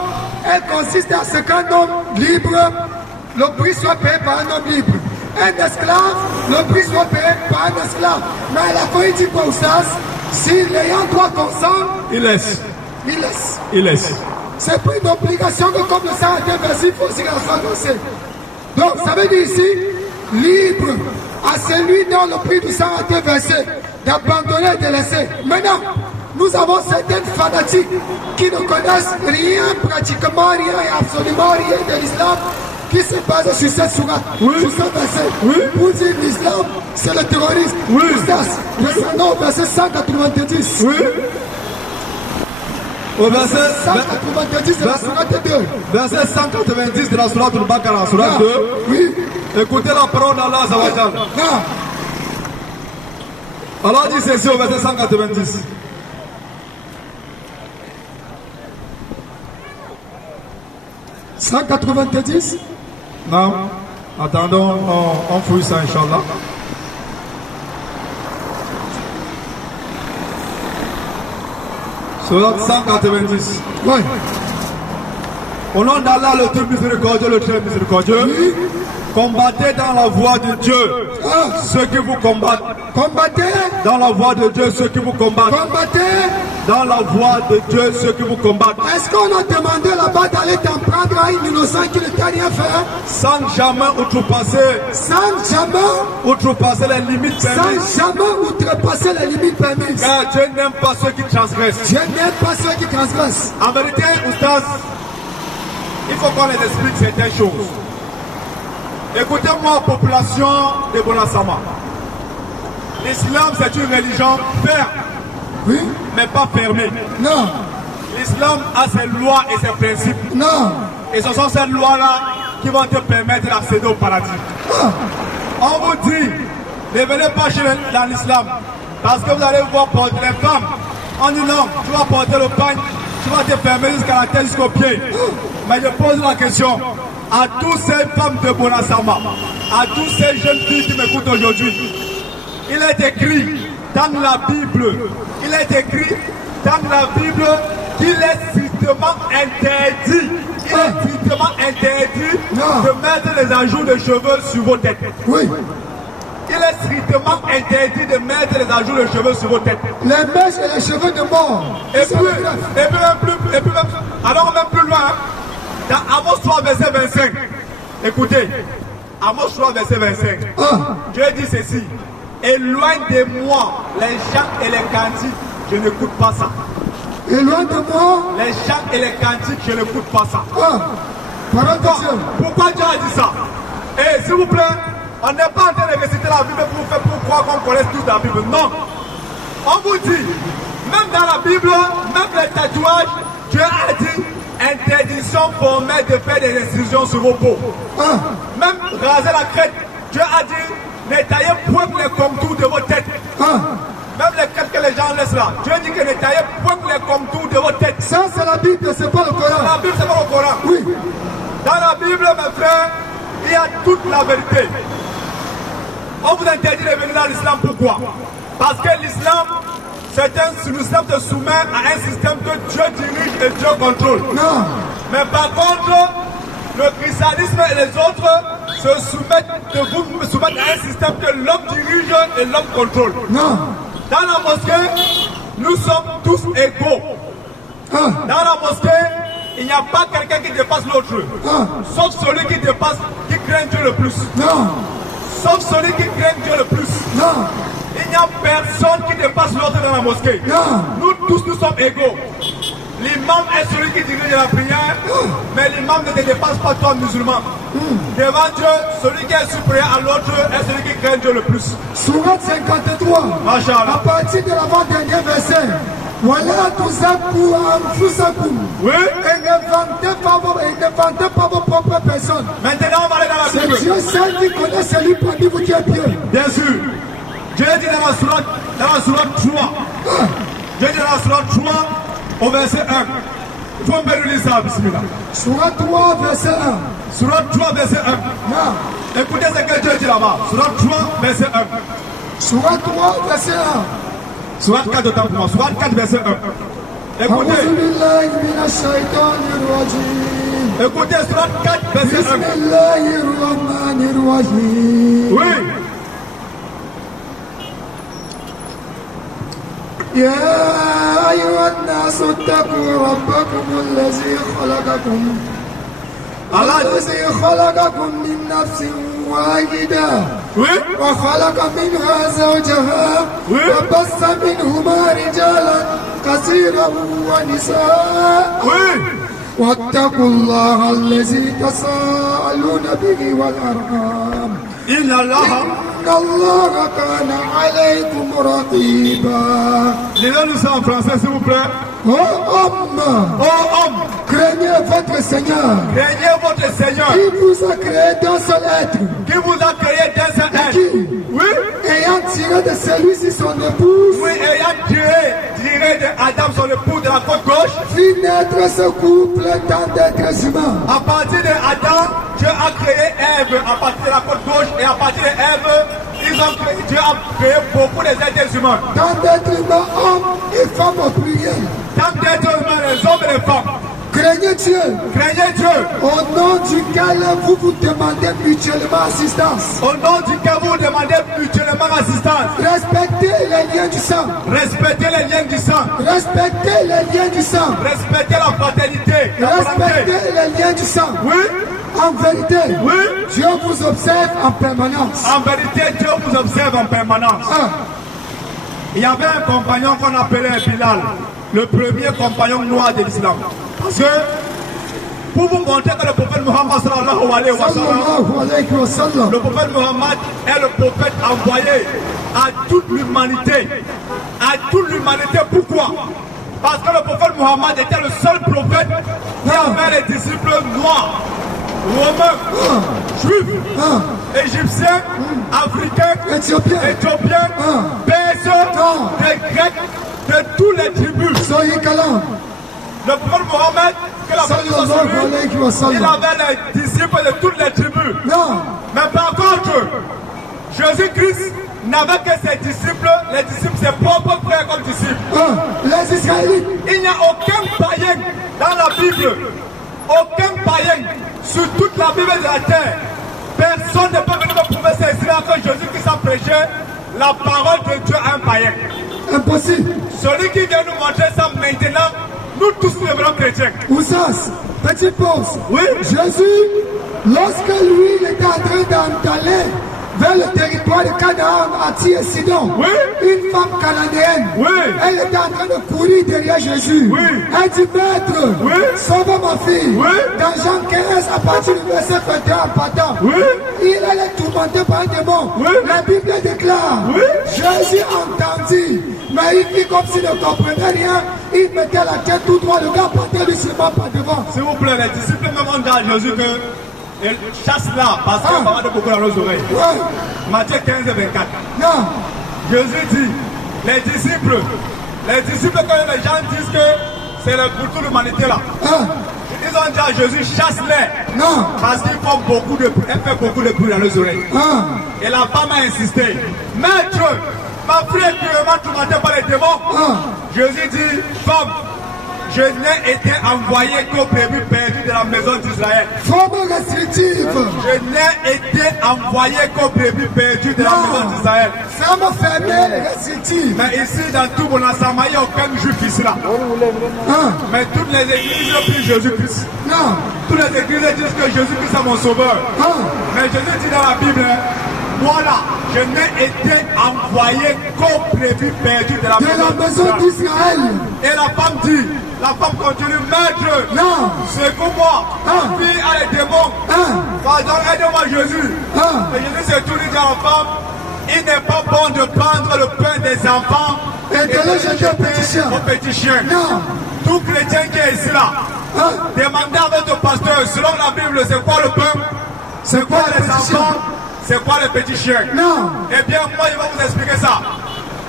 elle consiste à ce qu'un homme libre le prix soit payé par un homme libre. Un esclave, le prix soit payé par un esclave. Mais à la fin, il dit quoi, Oustaz? Si l'ayant droit consent, il laisse. Il laisse. Il laisse. C'est pas une obligation que comme le sang a été versé, il faut aussi que la soit versée. Donc, ça veut dire ici, libre à celui dont le prix du sang a été versé, d'abandonner et de laisser. Maintenant, nous avons certaines fanatiques qui ne connaissent rien, pratiquement rien et absolument rien de l'islam, qui se basent sur cette sourate, sur ce verset. Pour dire l'islam, c'est le terrorisme. Descendons au verset 190. Au verset 190 de la sourate 2. Verset 190 de la sourate Al-Baqarah, sourate 2. Oui. Écoutez la parole d'Allah Zawajal. Allah dit ceci au verset 190. « 190 » Non. Attendons, on fouille ça, Inch'Allah. Surat 190. Oui. Au nom d'Allah, le tout miséricordieux, le très miséricordieux, oui. Combattez dans la voie de Dieu ceux qui vous combattent. Combattez dans la voie de Dieu ceux qui vous combattent. Combattez dans la voie de Dieu ceux qui vous combattent. Est-ce qu'on a demandé là-bas d'aller t'en prendre à un innocent qui ne t'a rien fait? Sans jamais outrepasser. Sans jamais outrepasser les limites permises. Sans jamais outrepasser les limites permises. Car Dieu n'aime pas ceux qui transgressent. Dieu n'aime pas ceux qui transgressent. En vérité, Oustaz, il faut qu'on les explique certaines choses. Écoutez-moi, population de Bonasama. L'islam, c'est une religion ferme, oui, mais pas fermée. Non. L'islam a ses lois et ses principes. Non. Et ce sont ces lois-là qui vont te permettre d'accéder au paradis. On vous dit, ne venez pas dans l'islam, parce que vous allez voir porter les femmes. On dit non, tu vas porter le pagne, tu vas te fermer jusqu'à la tête, jusqu'aux pieds. Mais je pose la question à toutes ces femmes de Bonasama, à toutes ces jeunes filles qui m'écoutent aujourd'hui. Il est écrit dans la Bible, qu'il est strictement interdit, de mettre les ajouts de cheveux sur vos têtes. Oui. Il est strictement interdit de mettre les ajouts de cheveux sur vos têtes. Les mèches et les cheveux de mort. Et puis même, alors même plus loin, dans Amos 3, verset 25, écoutez, Amos 3, verset 25, Dieu dit ceci: éloigne de moi les chants et les cantiques, je n'écoute pas ça. Éloigne de moi les chants et les cantiques, je n'écoute pas ça. Pourquoi Dieu a dit ça? Et s'il vous plaît, on n'est pas en train de réciter la Bible pour croire qu'on connaît tout la Bible. Non. On vous dit, même dans la Bible, même les tatouages, Dieu a dit interdiction formelle de faire des incisions sur vos peaux. Même raser la crête, Dieu a dit ne taillez point les contours de votre tête. Même les crêtes que les gens laissent là, Dieu dit que ne taillez point les contours de votre tête. Ça c'est la Bible, c'est pas le Coran. La Bible, c'est pas le Coran. Oui. Dans la Bible, mes frères, il y a toute la vérité. On vous interdit de venir dans l'islam, pourquoi? Parce que l'islam, l'islam se soumet à un système que Dieu dirige et Dieu contrôle. Non. Mais par contre, le christianisme et les autres se soumettent à un système que l'homme dirige et l'homme contrôle. Non. Dans la mosquée, nous sommes tous égaux. Dans la mosquée, il n'y a pas quelqu'un qui dépasse l'autre. Sauf celui qui dépasse, qui craint Dieu le plus. Non. Sauf celui qui craint Dieu le plus. Non. Il n'y a personne qui dépasse l'autre dans la mosquée. Non. Nous tous, nous sommes égaux. L'imam est celui qui dirige la prière, mais l'imam ne te dépasse pas toi, musulman. Devant Dieu, celui qui est supérieur à l'autre est celui qui craint Dieu le plus. Sourate 53, Machallah. à partir de l'avant-dernier verset. Voilà tout ça pour Anfusakum. Oui. Et ne vantez pas vos propres personnes. Maintenant, on va aller dans la Bible. C'est Dieu seul qui connaît celui parmi vous qui est pieux. Bien sûr. Dieu dit dans la sourate 3. Dieu dit dans la sourate 3, au verset 1. Il faut me lire ça, bismillah. Sourate 3, verset 1. Sourate 3, verset 1. Non. Écoutez ce que Dieu dit là-bas. Sourate 3, verset 1. Sourate 3, verset 1. Sourate 4, autant pour moi. Sourate 4, verset 1. Écoutez. Écoutez, Surat 4, verset 1. Bismillahirrahmanirrahim. Oui. يا أيها الناس اتقوا ربكم الذي خلقكم من نفس واحدة وخلق منها زوجها وبث منهما رجالا كثيرا ونساء واتقوا الله الذي تساءلون به والأرحام إن الله كان عليكم رقيبا. Lisez-nous ça en français, s'il vous plaît. Oh homme, craignez votre Seigneur. Craignez votre Seigneur. Qui vous a créé d'un seul être. Qui vous a créé d'un seul être. Qui, oui. Ayant tiré de celui-ci son épouse. Oui, ayant tiré de Adam son épouse de la côte gauche. Fit naître ce couple tant d'êtres humains. À partir de Adam, Dieu a créé Ève à partir de la côte gauche et à partir de Ève, Dieu a créé beaucoup d'êtres humains. Tant d'êtres humains, hommes et femmes au pluriel. Tant d'êtres humains, les hommes et les femmes. Craignez Dieu. Craignez Dieu. Au nom duquel vous vous demandez mutuellement assistance. Au nom duquel vous demandez mutuellement assistance. Respectez les liens du sang. Respectez les liens du sang. Respectez les liens du sang. Respectez la fraternité. Respectez les liens du sang. Oui. En vérité, oui. Dieu vous observe en permanence. En vérité, Dieu vous observe en permanence. Il y avait un compagnon qu'on appelait Bilal, le premier compagnon noir de l'islam. Parce que, pour vous montrer que le prophète Muhammad sallallahu alayhi wa sallam, le prophète Muhammad est le prophète envoyé à toute l'humanité. À toute l'humanité, pourquoi? Parce que le prophète Muhammad était le seul prophète qui avait les disciples noirs, romains, juifs, égyptiens, africains, éthiopiens, perses, des grecs, de toutes les tribus. Le prophète Mohammed, que la il avait les disciples de toutes les tribus. Mais par contre, Jésus-Christ n'avait que ses disciples, ses propres frères comme disciples. Les Israélites. Il n'y a aucun païen dans la Bible, aucun païen sur toute la Bible de la terre. Personne ne peut venir me prouver ces histoires que Jésus-Christ a prêché la parole de Dieu à un païen. Impossible. Celui qui vient nous montrer ça maintenant, nous tous devenons chrétiens. Oussas, petite pause. Oui. Jésus, lorsque lui il était en train d'aller vers le territoire de Canaan, à Tyr et Sidon, une femme cananéenne, elle était en train de courir derrière Jésus. Elle dit, Maître, sauve ma fille. Dans Jean 15, à partir du verset 21 en partant, il allait tourmenter par un démon. La Bible déclare, Jésus entendit, mais il fit comme s'il ne comprenait rien. Il mettait la tête tout droit, le gars partait lui seulement par devant. S'il vous plaît, les disciples me demandent à Jésus que chasse là, parce que va de beaucoup dans nos oreilles. Matthieu 15 et 24. Jésus dit, les disciples, quand les gens disent que c'est pour toute l'humanité là, ils ont dit à Jésus, chasse-les. Parce qu'ils font beaucoup de bruit, elle fait beaucoup de bruit dans nos oreilles. Et la femme a insisté, Maître, ma fille est cruellement tourmentée par les démons. Jésus dit, femme, je n'ai été envoyé qu'au prévu perdu de la maison d'Israël. Forme restrictive. Je n'ai été envoyé qu'au prévu perdu de la maison d'Israël. Forme fermée restrictive. Mais ici, dans tout mon ensemble, il n'y a aucun juif ici là. Mais toutes les églises prient Jésus-Christ. Toutes les églises disent que Jésus-Christ est mon sauveur. Mais Jésus dit dans la Bible, voilà, je n'ai été envoyé qu'au prévu perdu de la maison d'Israël. Et la femme dit, la femme continue, Maître, secours-moi, ma fille a les démons. Pardon, aide-moi Jésus. Et Jésus se tourne et dit à la femme, il n'est pas bon de prendre le pain des enfants et de le jeter aux petits chiens. Tout chrétien qui est ici là, demandez à votre pasteur, selon la Bible, c'est quoi le pain? C'est quoi les enfants? C'est quoi les petits chiens? Eh bien, moi, je vais vous expliquer ça.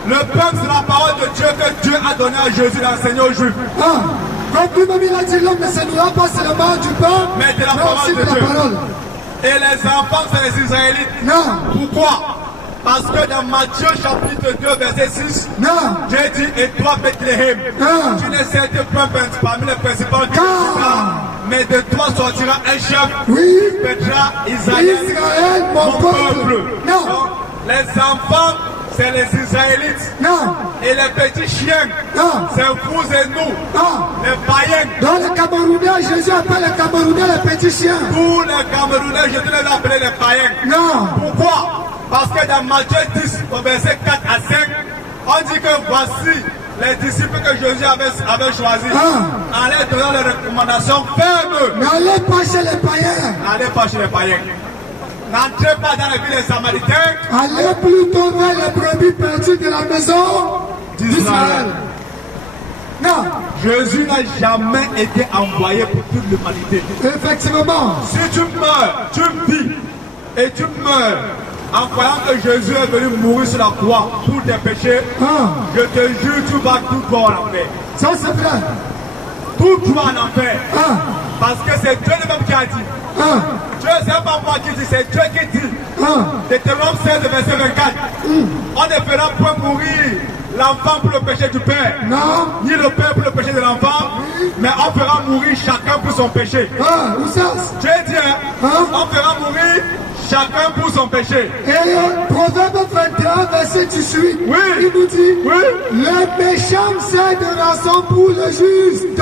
Le pain, c'est la parole de Dieu que Dieu a donné à Jésus d'enseigner aux Juifs. Donc lui-même, il a dit, l'homme ne se nourrit pas seulement du pain, mais de la parole de Dieu. Et les enfants, c'est les Israélites. Pourquoi? Parce que dans Matthieu chapitre 2, verset 6, Dieu dit, et toi, Bethléem, tu ne sais pas parmi les principaux mais de toi sortira un chef. Oui. Petra, Israël, mon peuple. Non. Donc, les enfants, c'est les Israélites. Non. Et les petits chiens, c'est vous et nous. Non. Les païens. Dans le Camerounais, Jésus appelle les Camerounais les petits chiens. Tous les Camerounais, je les appeler les païens. Non. Pourquoi? Parce que dans Matthieu 10, au verset 4 à 5, on dit que voici les disciples que Jésus avait choisis. En leur donnant les recommandations fermes. N'allez pas chez les païens. N'allez pas chez les païens. N'entrez pas dans les villes des Samaritains. Allez plutôt vers les brebis perdues de la maison d'Israël. Non. Jésus n'a jamais été envoyé pour toute l'humanité. Effectivement. Si tu meurs, tu vis et tu meurs en croyant que Jésus est venu mourir sur la croix pour tes péchés, je te jure, tu vas tout droit en enfer. Ça c'est vrai. Tout droit en enfer. Parce que c'est Dieu lui-même qui a dit. Dieu, c'est pas moi qui dis, c'est Dieu qui dit. Deutéronome 16, verset 24. On ne fera point mourir l'enfant pour le péché du père, ni le père pour le péché de l'enfant, mais on fera mourir chacun pour son péché. Où ça? Dieu dit, on fera mourir chacun pour son péché. Et Proverbe 21, verset 18, oui. Il nous dit, le méchant sert de rançon pour le juste.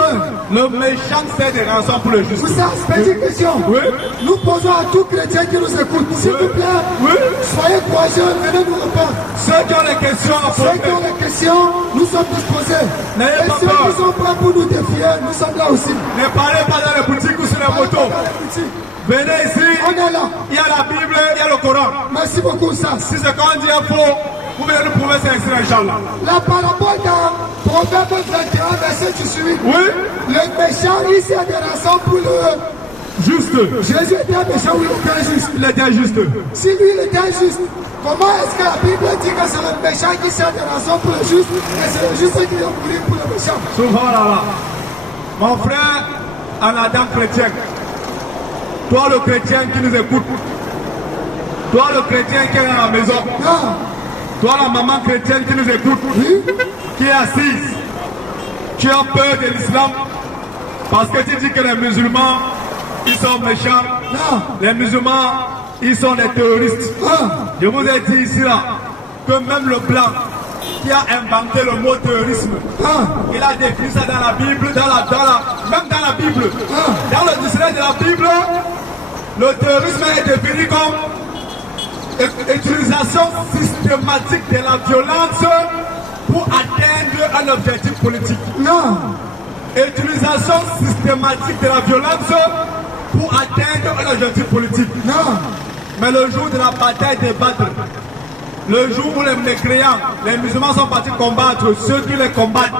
Le méchant sert de rançon pour le juste. Vous savez, petite question. Nous posons à tout chrétien qui nous écoute, s'il vous plaît, soyez courageux, venez nous répondre. Ceux qui ont des questions à poser. Ceux qui ont des questions, nous sommes disposés. Et ceux qui sont prêts pour nous défier, nous sommes là aussi. Ne parlez pas dans les boutiques ou sur les motos. Venez ici, on est là. Il y a la Bible, il y a le Coran. Merci beaucoup, ça. Si c'est quand on dit un faux, vous venez nous prouver c'est extrait, Inch'Allah. La parabole dans Proverbe 21, verset 18. Le méchant, il sert de rançon pour le juste. Jésus était un méchant ou il était injuste? Il était injuste. Si lui, il était injuste, comment est-ce que la Bible dit que c'est le méchant qui sert de rançon pour le juste et c'est le juste qui doit mourir pour le méchant? Subhanallah. Mon frère, en Adam chrétien, toi le chrétien qui nous écoute, toi le chrétien qui est dans la maison, toi la maman chrétienne qui nous écoute, qui est assise, tu as peur de l'islam parce que tu dis que les musulmans, ils sont méchants, les musulmans, ils sont des terroristes. Je vous ai dit ici là, que même le blanc qui a inventé le mot terrorisme, il a défini ça dans la Bible, même dans la Bible, dans le dictionnaire de la Bible. Le terrorisme est défini comme utilisation systématique de la violence pour atteindre un objectif politique. Utilisation systématique de la violence pour atteindre un objectif politique. Mais le jour de la bataille des Badr, le jour où les mécréants, les musulmans sont partis combattre ceux qui les combattent,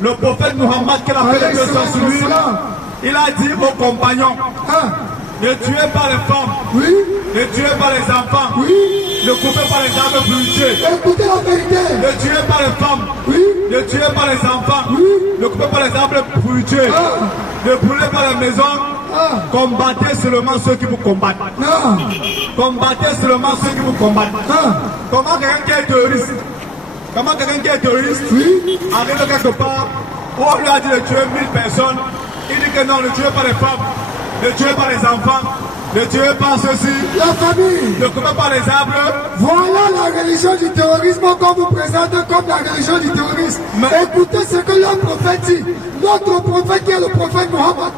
le prophète Muhammad, qui a fait le sang sur lui, il a dit aux compagnons, ne tuez pas les femmes, ne tuez pas les enfants, ne coupez pas les armes pour tuer. Écoutez la vérité. Ne tuez pas les femmes, ne tuez pas les enfants, ne coupez pas les arbres pour tuer. Ne brûlez pas les maisons, combattez seulement ceux qui vous combattent. Combattez seulement ceux qui vous combattent. Comment quelqu'un qui est terroriste, arrive quelque part où on lui a dit de tuer 1000 personnes, il dit que non, ne tuez pas les femmes, ne tuez pas les enfants, ne tuez pas ceux-ci, la famille, ne coupez pas les arbres. Voilà la religion du terrorisme qu'on vous présente comme la religion du terrorisme. Écoutez ce que le prophète dit. Notre prophète qui est le prophète Mohammed.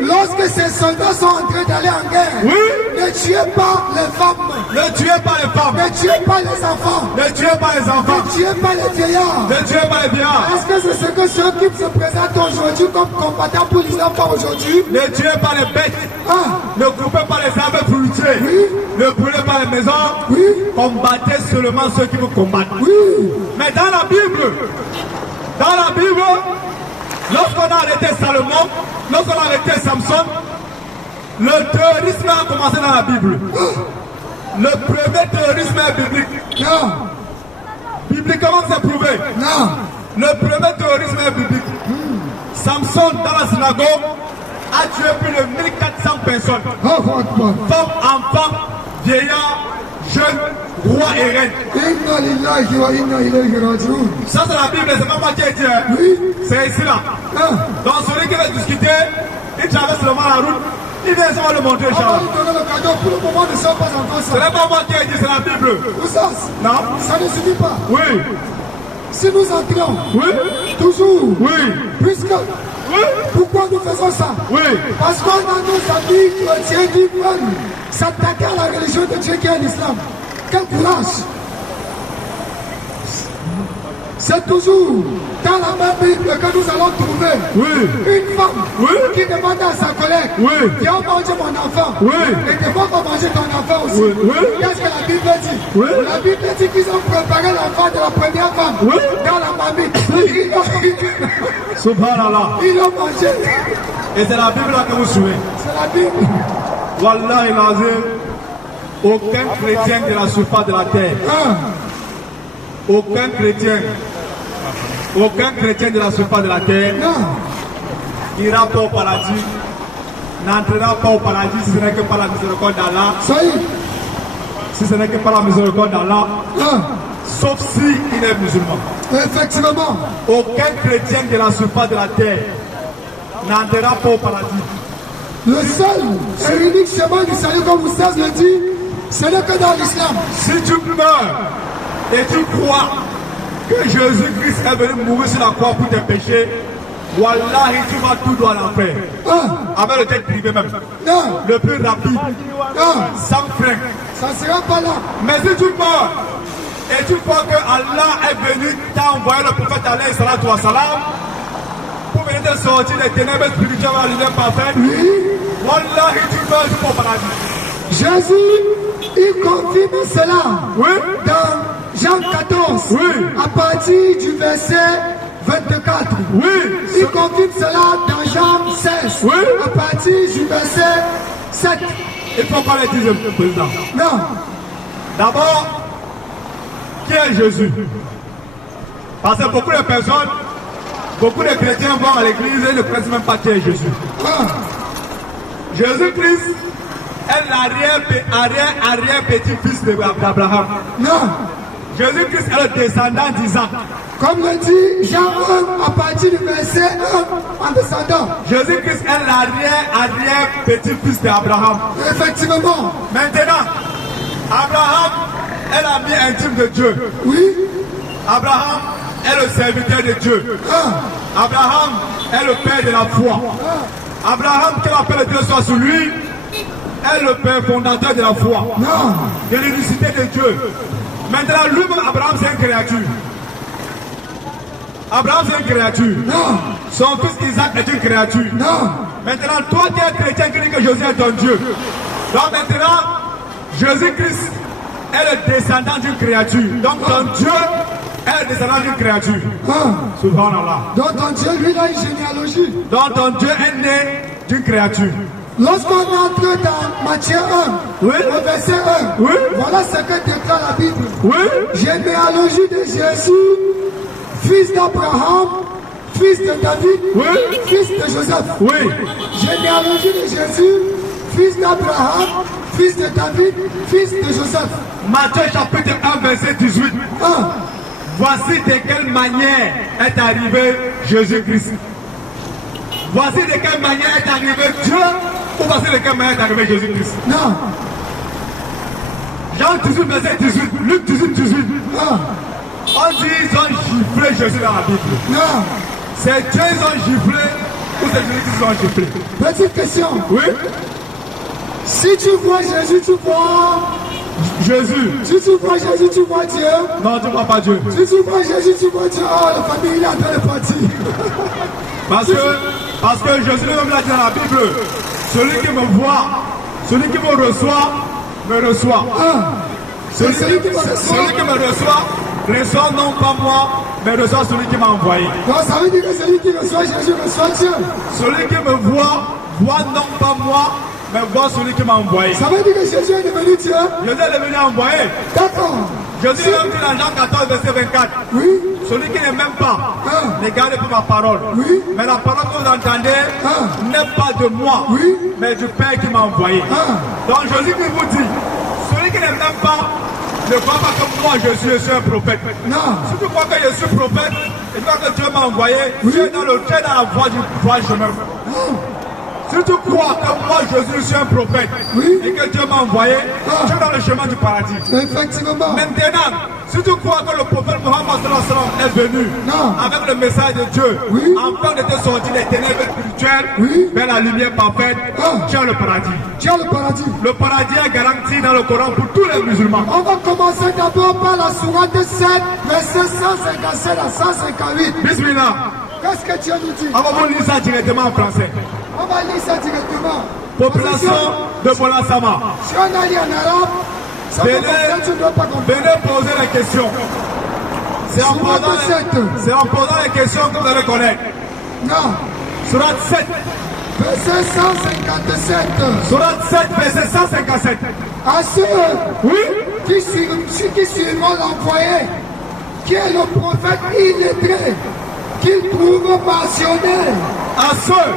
Lorsque ses soldats sont en train d'aller en guerre, ne tuez pas les femmes. Ne tuez pas les femmes. Ne tuez pas les enfants. Ne tuez pas les enfants. Ne tuez pas les vieillards. Ne tuez pas les vieillards. Est-ce que c'est ce que ceux qui se présentent aujourd'hui comme combattants pour l'islam font aujourd'hui? Ne tuez pas les bêtes. Ne coupez pas les arbres pour lutter. Ne brûlez pas les maisons. Combattez seulement ceux qui vous combattent. Mais dans la Bible, lorsqu'on a arrêté Salomon, lorsqu'on a arrêté Samson, le terrorisme a commencé dans la Bible. Le premier terrorisme est biblique. Bibliquement c'est prouvé. Le premier terrorisme est biblique. Samson dans la synagogue a tué plus de 1400 personnes. Femmes, enfants, vieillards, jeunes, rois et reines. Ça c'est la Bible, c'est pas moi qui ai dit. C'est ici là. Donc celui qui veut discuter, il traverse seulement la route, il vient seulement le montrer, On va Inch'Allah. lui donner le cadeau. Pour le moment, ne sommes pas encore Ce ça. n'est pas moi qui ai dit, c'est la Bible. Oustaz, Non? ça ne suffit pas. Oui, Si nous entrons, oui, toujours, oui, puisque, oui, pourquoi nous faisons ça? oui. Parce qu'on a nos amis chrétiens qui veulent s'attaquer à la religion de Dieu qui est l'islam. Quel courage! C'est toujours dans la même Bible que nous allons trouver une femme qui demande à sa collègue, viens manger mon enfant. Et tu vas pas manger ton enfant aussi. Qu'est-ce que la Bible dit? La Bible dit qu'ils ont préparé l'enfant de la première femme dans la marmite. Subhanallah. Ils l'ont mangé. Et c'est la Bible là que vous suivez. C'est la Bible. Wallah et l'azim, aucun chrétien de la surface de la terre, aucun chrétien de la surface de la terre n'ira pas au paradis, n'entrera pas au paradis si ce n'est que par la miséricorde d'Allah. Si ce n'est que par la miséricorde d'Allah, sauf si il est musulman. Effectivement. Aucun chrétien de la surface de la terre n'entrera pas au paradis. Le seul et unique chemin du salut, comme vous savez le dit, ce n'est que dans l'islam. Si tu meurs et tu crois que Jésus-Christ est venu mourir sur la croix pour tes péchés, Wallahi, tu vas tout droit à l'enfer. Avec le jet privé même. Le plus rapide. Sans frein. Ça ne sera pas là. Mais si tu meurs et tu crois que Allah est venu, t'a envoyé le prophète alayhi salatu wa salam pour venir te sortir des ténèbres spirituelles à la lumière parfaite, Wallahi, tu meurs, tu vas au paradis. Jésus, il confirme cela dans Jean 14, à partir du verset 24. Il confirme cela dans Jean 16, à partir du verset 7. Il faut qu'on le dise, président. Non. D'abord, qui est Jésus? Parce que beaucoup de personnes, beaucoup de chrétiens vont à l'église et ne connaissent même pas qui est Jésus. Jésus-Christ est l'arrière-petit-fils d'Abraham. Non. Jésus-Christ est le descendant d'Isaac. Comme le dit Jean 1 à partir du verset 1 en descendant. Jésus-Christ est l'arrière-petit-fils d'Abraham. Effectivement. Maintenant, Abraham est l'ami intime de Dieu. Oui. Abraham est le serviteur de Dieu. Abraham est le père de la foi. Abraham, que la paix de Dieu soit sur lui, est le père fondateur de la foi. De l'unicité de Dieu. Maintenant, lui-même, Abraham, c'est une créature. Abraham, c'est une créature. Son fils Isaac est une créature. Maintenant, toi qui es chrétien, qui dis que Jésus est ton Dieu. Donc maintenant, Jésus-Christ est le descendant d'une créature. Donc ton Dieu est le descendant d'une créature. Subhanallah. Donc ton Dieu, lui, il a une généalogie. Donc ton Dieu est né d'une créature. Lorsqu'on entre dans Matthieu 1, au verset 1, voilà ce que déclare la Bible. Généalogie de Jésus, fils d'Abraham, fils de David, fils de Joseph. Généalogie de Jésus, fils d'Abraham, fils de David, fils de Joseph. Matthieu chapitre 1, verset 18. Voici de quelle manière est arrivé Jésus-Christ. Voici de quelle manière est arrivé Dieu, ou voici de quelle manière est arrivé Jésus-Christ. Non. Jean 18, verset 18, Luc 18, 18. On dit ils ont giflé Jésus dans la Bible. Non. C'est Dieu ils ont giflé ou c'est Jésus qu'ils ont giflé? Petite question. Si tu vois Jésus, tu vois Jésus. Si tu vois Jésus, tu vois Dieu. Non, tu ne vois pas Dieu. Si tu vois Jésus, tu vois Dieu. Oh, la famille, il est en train de partir. Parce que Jésus lui-même l'a dit dans la Bible, celui qui me voit, celui qui me reçoit, me reçoit. Celui qui me reçoit non pas moi, mais reçoit celui qui m'a envoyé. Donc ça veut dire que celui qui reçoit Jésus reçoit Dieu. Celui qui me voit non pas moi, mais voit celui qui m'a envoyé. Ça veut dire que Jésus est devenu Dieu. Jésus est devenu envoyé. D'accord. Jésus lui-même dit dans Jean 14, verset 24. Celui qui ne m'aime pas, ne garde pas ma parole. Mais la parole que vous entendez n'est pas de moi, mais du Père qui m'a envoyé. Donc Jésus qui vous dit, celui qui ne m'aime pas, ne croit pas que moi je suis un prophète. Si tu crois que je suis prophète, et tu crois que Dieu m'a envoyé, tu es dans la voie du chemin. Si tu crois que moi Jésus suis un prophète et que Dieu m'a envoyé, tu es dans le chemin du paradis. Effectivement. Maintenant, si tu crois que le prophète Mohammed est venu avec le message de Dieu afin de te sortir des ténèbres spirituelles vers la lumière parfaite, tu as le paradis. Tu as le paradis. Le paradis est garanti dans le Coran pour tous les musulmans. On va commencer d'abord par la sourate 7, verset 157 à 158. Bismillah. Qu'est-ce que Dieu nous dit? On va lire ça directement en français. On va lire ça directement. Population de Bonasama. Si on a lu en arabe, ça venez, tu ne dois pas comprendre. venez poser les questions. C'est en posant les questions que vous allez connaître. Non. Surat 7. Verset 157. Surat 7, verset 157. À ceux qui suivront l'envoyé, qui est le prophète illettré, qu'il trouve mentionné. À ceux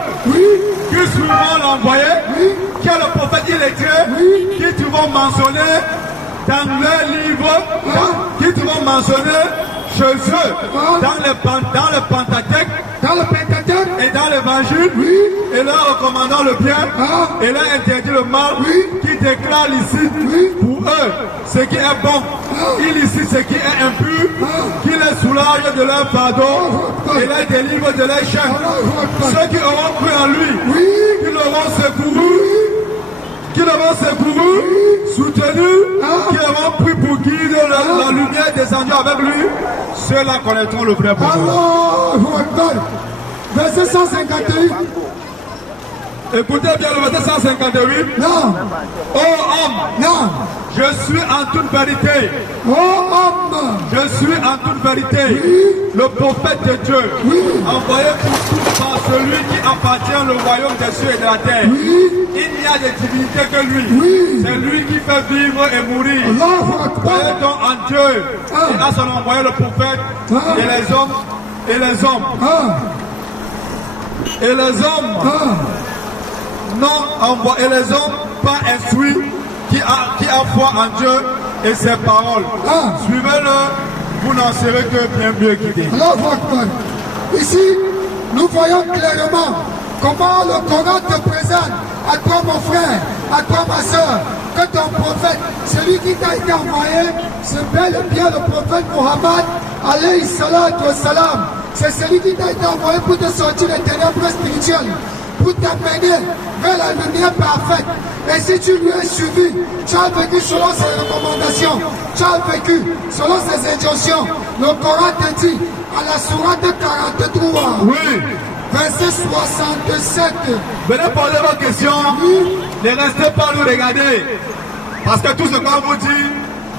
qui suivront l'envoyé, qui est le prophète illettré, qui trouveront mentionné dans le livre, qui trouveront mentionné chez eux, dans le Pentateuque, et dans l'évangile, et leur recommandant le bien, et leur interdit le mal, qui déclare ici pour eux ce qui est bon, illicite ce qui est impur, qui les soulage de leur fardeau et les délivre de leurs chaînes. Ceux qui auront cru en lui, qui l'auront secouru, soutenu, qui auront pris pour guide la lumière descendue avec lui, ceux-là connaîtront le vrai bonheur. Verset 158. Écoutez bien le verset 158. Non. Oh homme, Non. je suis en toute vérité. Oh homme. Je suis en toute vérité le prophète de Dieu, envoyé pour tous par celui qui appartient au royaume des cieux et de la terre. Il n'y a de divinité que lui. C'est lui qui fait vivre et mourir. Croyez donc en Dieu et à son envoyé le prophète et les hommes et les hommes. Et les hommes et les hommes pas instruits qui a foi en Dieu et ses paroles. Suivez-le, vous n'en serez que bien mieux guidés. Ici, nous voyons clairement comment le Coran te présente à toi mon frère, à toi ma soeur, que ton prophète, celui qui t'a été envoyé, c'est bel et bien le prophète Mohammed, alayhi salatu wa salam. C'est celui qui t'a été envoyé pour te sortir des ténèbres spirituelles, pour t'amener vers la lumière parfaite. Et si tu lui es suivi, tu as vécu selon ses recommandations, tu as vécu selon ses injonctions. Le Coran te dit, à la sourate 43, verset 67. Venez poser vos questions, ne restez pas nous regarder, parce que tout ce qu'on vous dit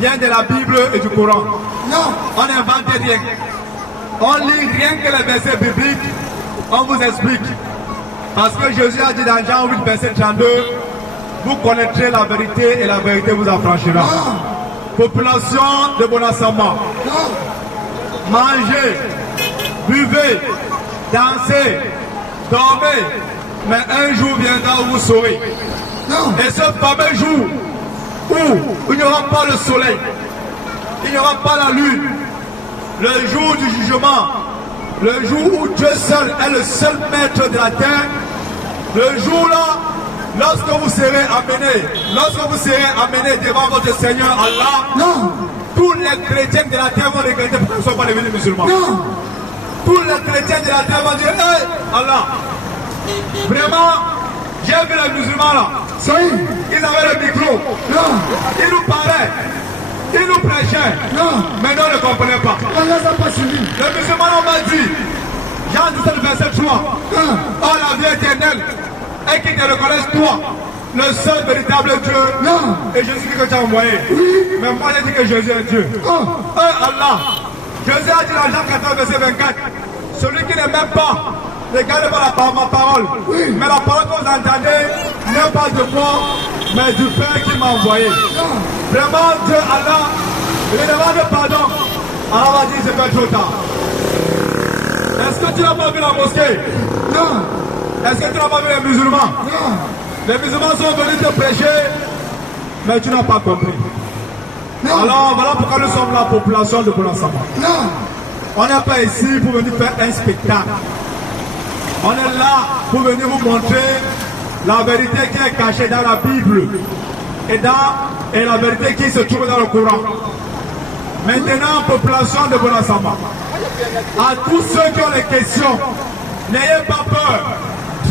vient de la Bible et du Coran. Non. On n'invente rien. On lit rien que les versets bibliques, on vous explique. Parce que Jésus a dit dans Jean 8, verset 32, vous connaîtrez la vérité et la vérité vous affranchira. Population de Bonasama, mangez, buvez, dansez, dormez, mais un jour viendra où vous saurez. Et ce fameux jour où il n'y aura pas le soleil, il n'y aura pas la lune, le jour du jugement, le jour où Dieu seul est le seul maître de la terre, le jour-là, lorsque vous serez amenés devant votre Seigneur Allah, tous les chrétiens de la terre vont regretter pourquoi ils ne sont pas devenus musulmans. Tous les chrétiens de la terre vont dire, hey, Allah, vraiment, j'ai vu les musulmans là, ils avaient le micro, ils nous parlaient. Ils nous prêchaient, mais nous ne comprenons pas. Les musulmans m'a dit, Jean 17, verset 3, oh la vie éternelle, et qui te reconnaissent toi, le seul véritable Dieu, et Jésus que tu as envoyé. Mais moi j'ai dit que Jésus est Dieu. Allah, Jésus a dit dans Jean 14, verset 24, celui qui ne m'aime pas, ne garde pas ma parole. Mais la parole que vous entendez n'est pas de moi, mais du Père qui m'a envoyé. Vraiment, Dieu, Allah, il demande pardon. Allah va dire, c'est pas trop tard. Est-ce que tu n'as pas vu la mosquée? Non. Est-ce que tu n'as pas vu les musulmans? Non. Les musulmans sont venus te prêcher, mais tu n'as pas compris. Non. Alors, voilà pourquoi nous sommes la population de Bonasama. Non. On n'est pas ici pour venir faire un spectacle. On est là pour venir vous montrer la vérité qui est cachée dans la Bible et la vérité qui se trouve dans le Coran. Maintenant, population de Bonasamba, à tous ceux qui ont des questions, n'ayez pas peur,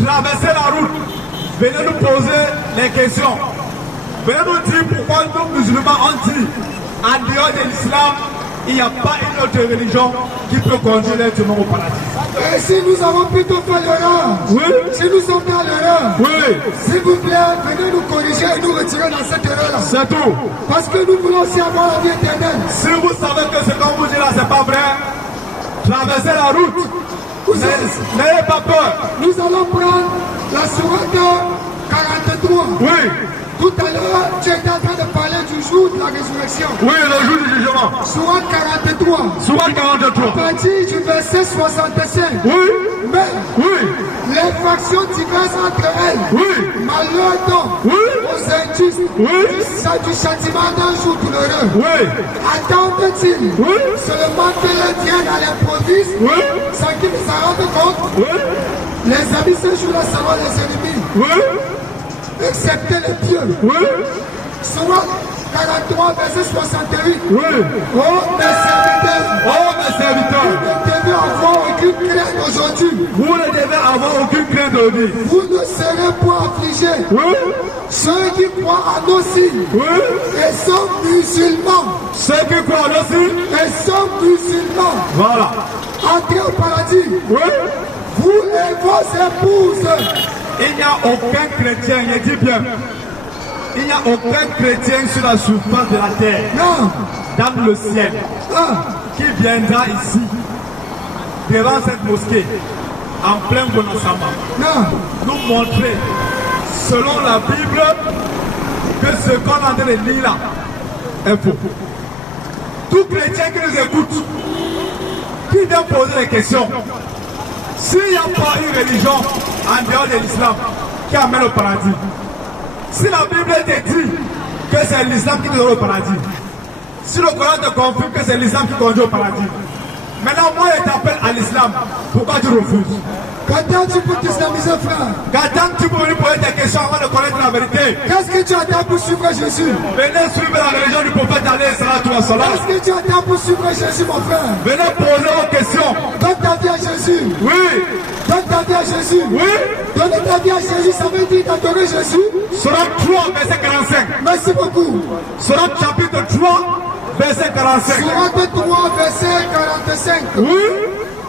traversez la route, venez nous poser les questions. Venez nous dire pourquoi nous musulmans ont dit, en dehors de l'islam, il n'y a pas une autre religion qui peut conduire l'être humain au paradis. Et si nous avons plutôt fait l'erreur, Oui. si nous sommes dans l'erreur, Oui, s'il vous plaît, venez nous corriger et nous retirer dans cette erreur-là. c'est tout. Parce que nous voulons aussi avoir la vie éternelle. Si vous savez que ce qu'on vous dit là, c'est pas vrai, traversez la route. N'ayez pas peur. Nous allons prendre la sourate 43. Oui, Tout à l'heure, tu étais en train de parler du jour de la résurrection. oui, le jour du jugement. Sourate 43. Sourate 43. À partir du verset 65. Oui, Mais oui, les factions diverses entre elles. oui, Malheur donc oui, aux injustes Oui. du châtiment d'un jour douloureux. oui, Attendent-ils Oui. seulement que les viennent à l'improviste oui, sans qu'ils ne s'en rendent compte? oui, Les amis, ce jour-là seront les ennemis, oui, excepté les pieux. oui, Sourate 43, verset 68. oui. Oh, mes serviteurs, Oh mes serviteurs, vous ne devez avoir aucune crainte aujourd'hui. vous ne devez avoir aucune crainte de vie. Vous ne serez point affligés. Oui, Ceux qui croient en nos signes oui, et sont musulmans, ceux qui croient aussi, et sont musulmans, voilà. entrez au paradis. Oui, Vous et vos épouses. il n'y a aucun chrétien, il dit bien, il n'y a aucun chrétien sur la surface de la terre, Non. dans le ciel, Ah. qui viendra ici, devant cette mosquée, en plein Bonasamba, Non. nous montrer, selon la Bible, que ce qu'on est en train de lire là est faux. Tout chrétien qui nous écoute, qui vient poser des questions, s'il n'y a pas une religion en dehors de l'islam qui amène au paradis, si la Bible te dit que c'est l'islam qui te donne au paradis, si le Coran te confirme que c'est l'islam qui conduit au paradis, maintenant moi je t'appelle à l'islam, pourquoi tu refuses? Quand tu peux t'islamiser, frère? Quand tu peux venir poser tes questions avant de connaître la vérité, Qu'est-ce que tu attends pour suivre Jésus? venez suivre la religion du prophète alayhi salatu wa salam. Qu'est-ce que tu attends pour suivre Jésus, mon frère? Venez poser vos questions. Donne ta vie à Jésus. Oui, Donne ta vie à Jésus. oui. Donner ta vie à Jésus, ça veut dire d'adorer Jésus. Sourate 3, verset 45. Merci beaucoup. Sourate chapitre 3, verset 45. Sourate 3, verset 45. Oui.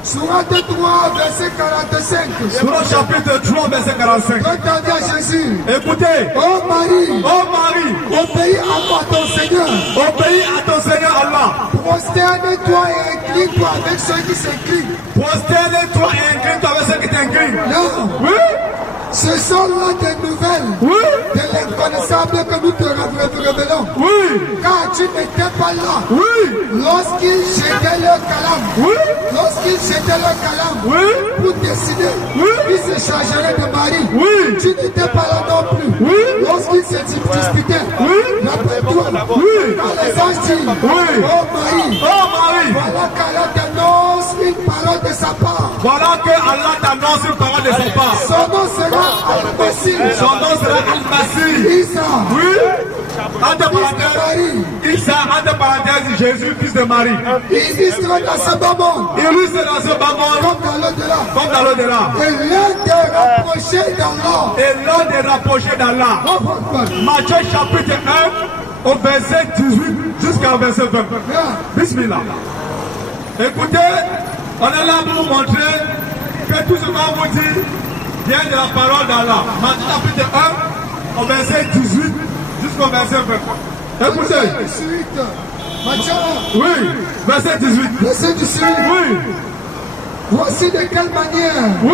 Sourate 3, verset 45. Sourate chapitre 3, verset 45. Donne ta vie à Jésus. Écoutez, Oh Marie, oh Marie, obéis à ton Seigneur. obéis à ton Seigneur Allah. Prosterne-toi et incline-toi avec ceux qui s'inclinent. Prosterne-toi et incline-toi avec ceux qui t'inclinent. Non, Oui, ce sont là des nouvelles oui, de l'inconnaissable que nous te révélons. oui, Car tu n'étais pas là oui, lorsqu'ils jetaient leur calame. oui, Lorsqu'ils jetaient leur calame oui, pour décider Oui. qui se chargerait de Marie. oui, Tu n'étais pas là non plus. Oui. Lorsqu'ils se disputaient. Oui. Rappelle-toi. Oui. Quand les anges disent, Oui. oh Marie, oh Marie, voilà qu'Allah t'annonce une parole de sa part. voilà que Allah t'annonce une parole de sa part. Son nom sera Al-Masih. Son nom sera Al-Masih. Isa, Oui, entre fils de parenthèses, Marie. Isa, entre parenthèses, Jésus, fils de Marie. Il sera dans ce bas monde, Et lui, c'est dans ce bas monde, comme dans l'au-delà. comme dans l'au-delà. Et l'un des rapprochés d'Allah. Et l'un des rapprochés d'Allah. Matthieu chapitre 1, au verset 18 jusqu'au verset 20. Bismillah. Écoutez, on est là pour vous montrer que tout ce qu'on vous dit vient de la parole d'Allah. Matthieu chapitre 1, au verset 18 jusqu'au verset 20. Écoutez. Matthieu 1, Oui, verset 18. verset 18. Oui, Voici de quelle manière oui.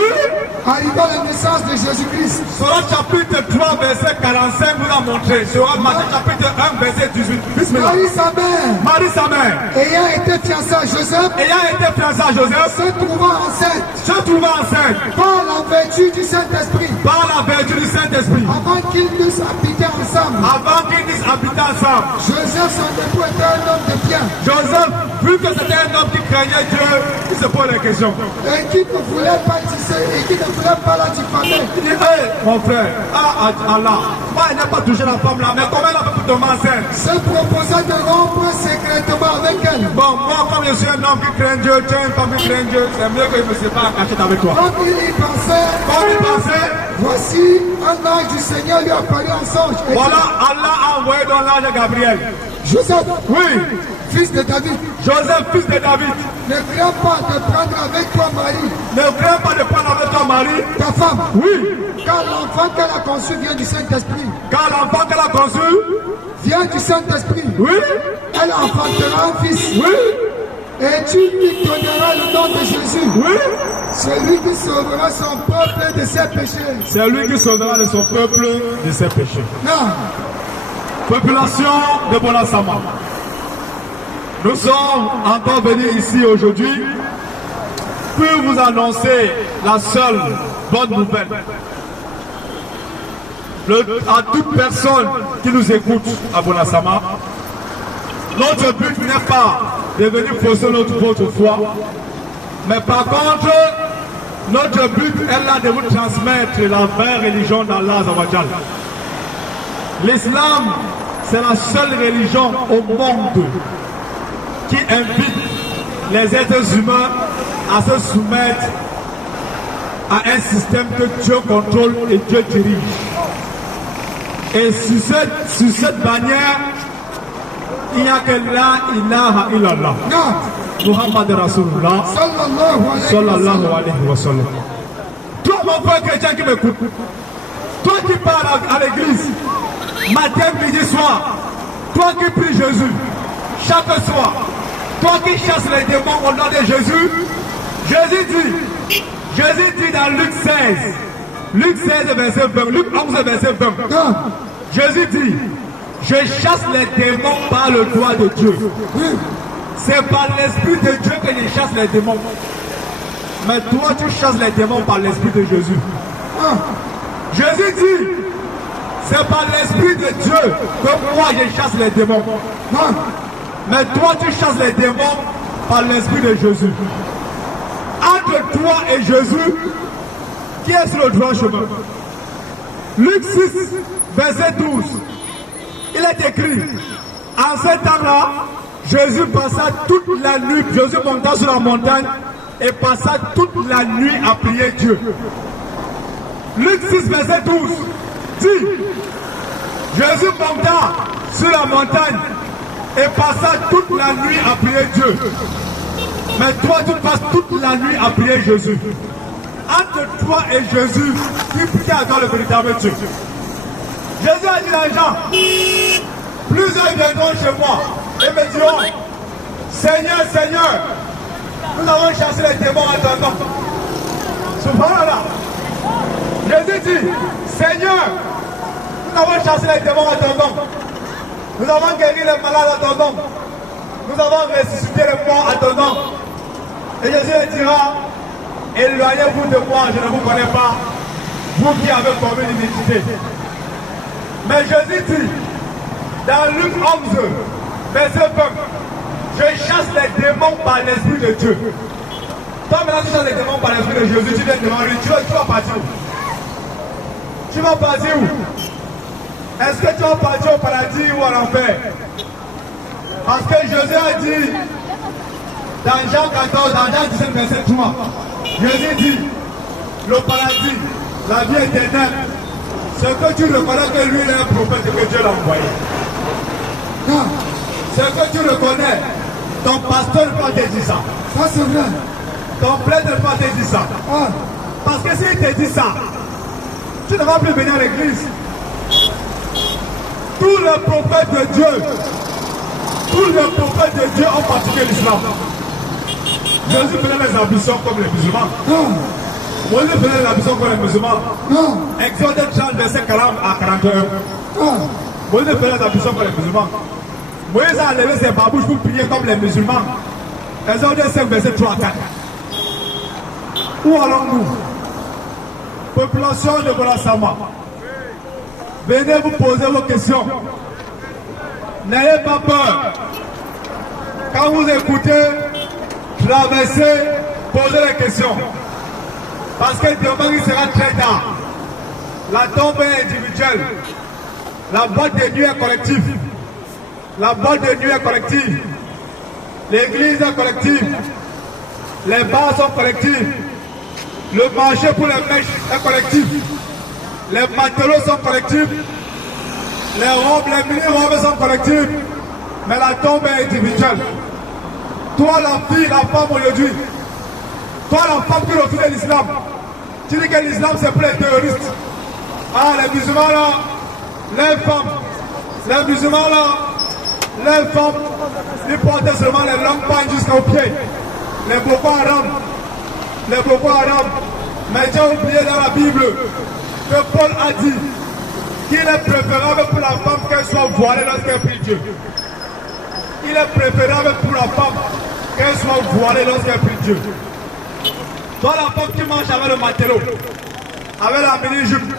arriva la naissance de Jésus-Christ. Sourate chapitre 3, verset 45 vous a montré. Sourate Matthieu chapitre 1, verset 18. Bismillah. Marie, sa mère, Marie, sa mère, ayant été fiancée à Joseph, ayant été fiancée à Joseph, se trouvant enceinte se trouvant enceinte par la vertu du Saint-Esprit, par la vertu du Saint-Esprit. avant qu'ils puissent habiter ensemble. Avant qu'ils puissent habiter ensemble, Joseph, son époux, était un homme de bien, Joseph, vu que c'était un homme qui craignait Dieu, il se pose la question. Et qui ne voulait pas tisser, et qui ne voulait pas la diffamer. Il dit, hey, mon frère, Allah, moi il n'a pas touché la femme là, mais comment elle a fait pour tomber enceinte? Se proposait de rompre secrètement avec elle. Bon, moi comme je suis un homme qui craint Dieu, tu es une femme qui craint Dieu, c'est mieux que je ne me sépare en cachette avec toi. Quand il y pensait, voici un ange du Seigneur lui apparut en songe. Voilà, Allah a envoyé dans l'ange Gabriel. Joseph, Oui, fils de David, Joseph, fils de David, ne crains pas de prendre avec toi Marie, ne crains pas de prendre avec ton mari. ta femme, Oui, car l'enfant qu'elle a conçu vient du Saint-Esprit. car l'enfant qu'elle a conçu, Vient du Saint-Esprit. oui, Elle enfantera un fils. oui, Et tu lui donneras le nom de Jésus. oui. Celui qui sauvera son peuple de ses péchés. C'est lui qui sauvera de son peuple de ses péchés. Non. Population de Bonasama, nous sommes encore venus ici aujourd'hui pour vous annoncer la seule bonne nouvelle. À toute personne qui nous écoute à Bonasama, notre but n'est pas de venir fausser votre foi, mais par contre, notre but est là de vous transmettre la vraie religion d'Allah Azawajal. L'islam, c'est la seule religion au monde qui invite les êtres humains à se soumettre à un système que Dieu contrôle et Dieu dirige. Et sur cette bannière, il n'y a que la ilaha illallah. Non. Muhammad Rasulullah sallallahu alayhi wa sallam. Toi, mon frère chrétien qui m'écoute, toi qui parles à l'église, matin, midi, soir, toi qui pries Jésus chaque soir, toi qui chasses les démons au nom de Jésus, Jésus dit dans Luc 16 verset 20, Luc 11 verset 20, Non. Jésus dit, je chasse les démons par le doigt de Dieu. Oui. C'est par l'Esprit de Dieu que je chasse les démons. Mais toi, tu chasses les démons par l'Esprit de Jésus. Ah. Jésus dit, c'est par l'Esprit de Dieu que moi je chasse les démons. Non. Mais toi, tu chasses les démons par l'Esprit de Jésus. Entre toi et Jésus, qui est sur le droit chemin? Luc 6, verset 12. Il est écrit, en ce temps-là, Jésus passa toute la nuit, Jésus monta sur la montagne et passa toute la nuit à prier Dieu. Luc 6, verset 12 dit, Jésus monta sur la montagne et passa toute la nuit à prier Dieu. Mais toi, tu passes toute la nuit à prier Jésus. Entre toi et Jésus, qui adore le véritable Dieu. Jésus a dit à Jean, plusieurs viendront chez moi et me diront, Seigneur, Seigneur, nous avons chassé les démons à ton nom. Subhanallah. Jésus dit, Seigneur, nous avons chassé les démons à ton nom. Nous avons guéri les malades à ton nom. Nous avons ressuscité les morts à ton nom. Et Jésus dira, éloignez-vous de moi, je ne vous connais pas, vous qui avez formé l'iniquité. Mais Jésus dit, dans Luc 11, verset 20, je chasse les démons par l'Esprit de Dieu. Toi maintenant tu chasses les démons par l'Esprit de Jésus, tu viens devant lui, tu vas partir où? Tu vas partir où? Est-ce que tu vas partir au paradis ou à l'enfer? Parce que Jésus a dit, dans Jean 14, dans Jean 17, verset 3, Jésus dit, le paradis, la vie éternelle, ce que tu reconnais que lui est un prophète et que Dieu l'a envoyé. Non. Ce que tu reconnais, ton pasteur ne peut pas te dire ça. Ça c'est vrai. Ton prêtre ne peut pas te dire ça. Ah. Parce que s'il te dit ça, tu ne vas plus venir à l'église. Tous les prophètes de Dieu ont pratiqué l'islam. Jésus faisait les ambitions comme les musulmans. Non. Moïse faisait les ambitions comme les musulmans. Non. Exode 30, verset 40 à 41. Ah. Moïse faisait les ambitions comme les musulmans. Moïse a levé ses babouches pour prier comme les musulmans. Exode 5, verset 3 à 4. Où allons-nous? Population de Bonasama, venez vous poser vos questions. N'ayez pas peur. Quand vous écoutez, traversez poser les questions. Parce que demain, il sera très tard. La tombe est individuelle. La boîte de nuit est collective. La boîte de nuit est collective. L'église est collective. Les bars sont collectifs. Le marché pour les mèches est collectif. Les matelots sont collectifs. Les robes, les mini-robes sont collectives. Mais la tombe est individuelle. Toi, la fille, la femme aujourd'hui. Toi, la femme qui refuse l'islam. Tu dis que l'islam c'est pour les terroristes. Ah, les musulmans là, les femmes. Les musulmans là, les femmes, ils portaient seulement les longues pagnes jusqu'aux pieds. Les Boko Haram. Les Boko Haram. Mais j'ai oublié dans la Bible que Paul a dit qu'il est préférable pour la femme qu'elle soit voilée lorsqu'elle prie Dieu. Il est préférable pour la femme qu'elle soit voilée lorsqu'elle prie Dieu. Toi, la femme qui marche avec le matelot, avec la mini-jupe,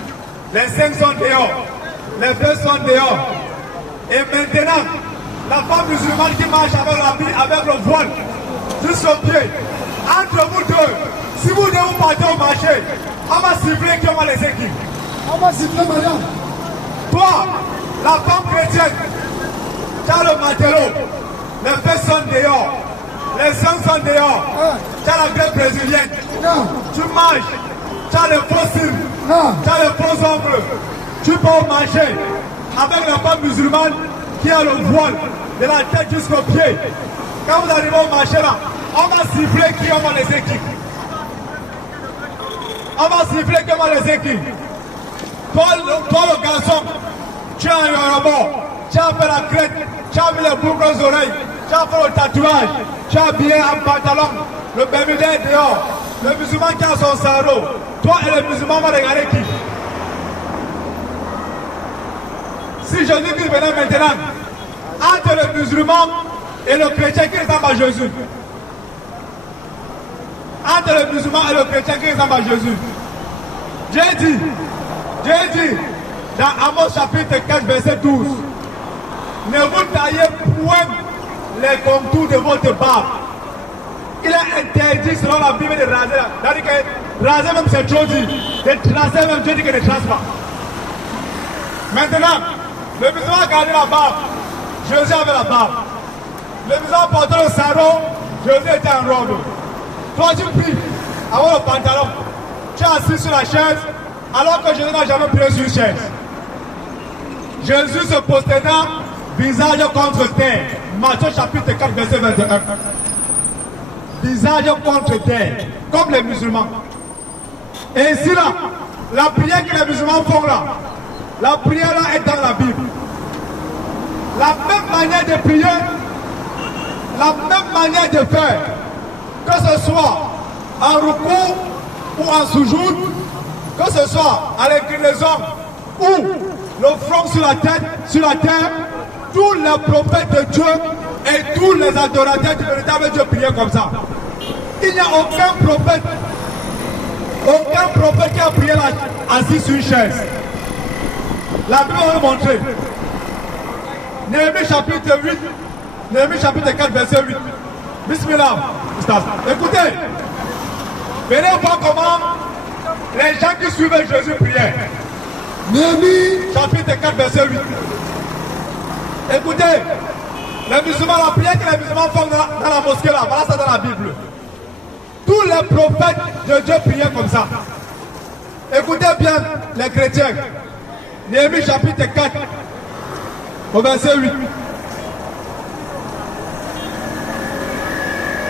les seins sont dehors, les fesses sont dehors. Et maintenant, la femme musulmane qui marche avec le voile jusqu'au pied, entre vous deux, si vous devez vous partez au marché, on va siffler qui on va laisser qui? On va siffler, madame. Toi, la femme chrétienne, tu as le matelot, les fesses sont dehors, les seins sont dehors, tu as la grève brésilienne, tu marches, tu as les faux cils, tu as les faux ongles, tu peux au marché avec la femme musulmane qui a le voile de la tête jusqu'au pied. Quand vous arrivez au marché là, on va siffler qui, on va laisser qui? On va siffler qui, on va laisser qui? Toi le garçon, tu as un robot, tu as fait la crête, tu as mis les boucles aux oreilles, tu as fait le tatouage, tu as habillé un pantalon, le bémidé est dehors, le musulman qui a son sarrau, toi et le musulman vont regarder qui? Si Jésus-Christ venait maintenant, entre le musulman et le chrétien qui ressemble à Jésus, entre le musulman et le chrétien qui ressemble à Jésus, Dieu dit dans Amos chapitre 4 verset 12, ne vous taillez point les contours de votre barbe. Il est interdit selon la Bible de raser. C'est-à-dire que raser même c'est trop dit. De tracer même Dieu dit que ne trace pas. Maintenant, le musulman a gardé la barbe. Jésus avait la barbe. Le musulman portait le sarrau. Jésus était en robe. Toi tu pries avec le pantalon. Tu es assis sur la chaise alors que Jésus n'a jamais prié sur une chaise. Jésus se prosterna visage contre terre. Matthieu chapitre 4 verset 21. Visage contre terre, comme les musulmans. Et ici là, la prière que les musulmans font là, la prière là est dans la Bible. La même manière de prier, la même manière de faire, que ce soit en recours ou en soujoud, que ce soit à l'inclinaison ou le front sur la tête, sur la terre, tous les prophètes de Dieu et tous les adorateurs du véritable Dieu priaient comme ça. Il n'y a aucun prophète qui a prié assis sur une chaise. La Bible va nous montrer. Néhémie chapitre 8, Néhémie chapitre 4 verset 8. Bismillah. Écoutez, venez voir comment les gens qui suivaient Jésus priaient. Néhémie chapitre 4 verset 8. Écoutez, les musulmans, la prière que les musulmans font dans la mosquée là, voilà ça dans la Bible. Tous les prophètes de Dieu priaient comme ça. Écoutez bien les chrétiens. Néhémie chapitre 4 au verset 8.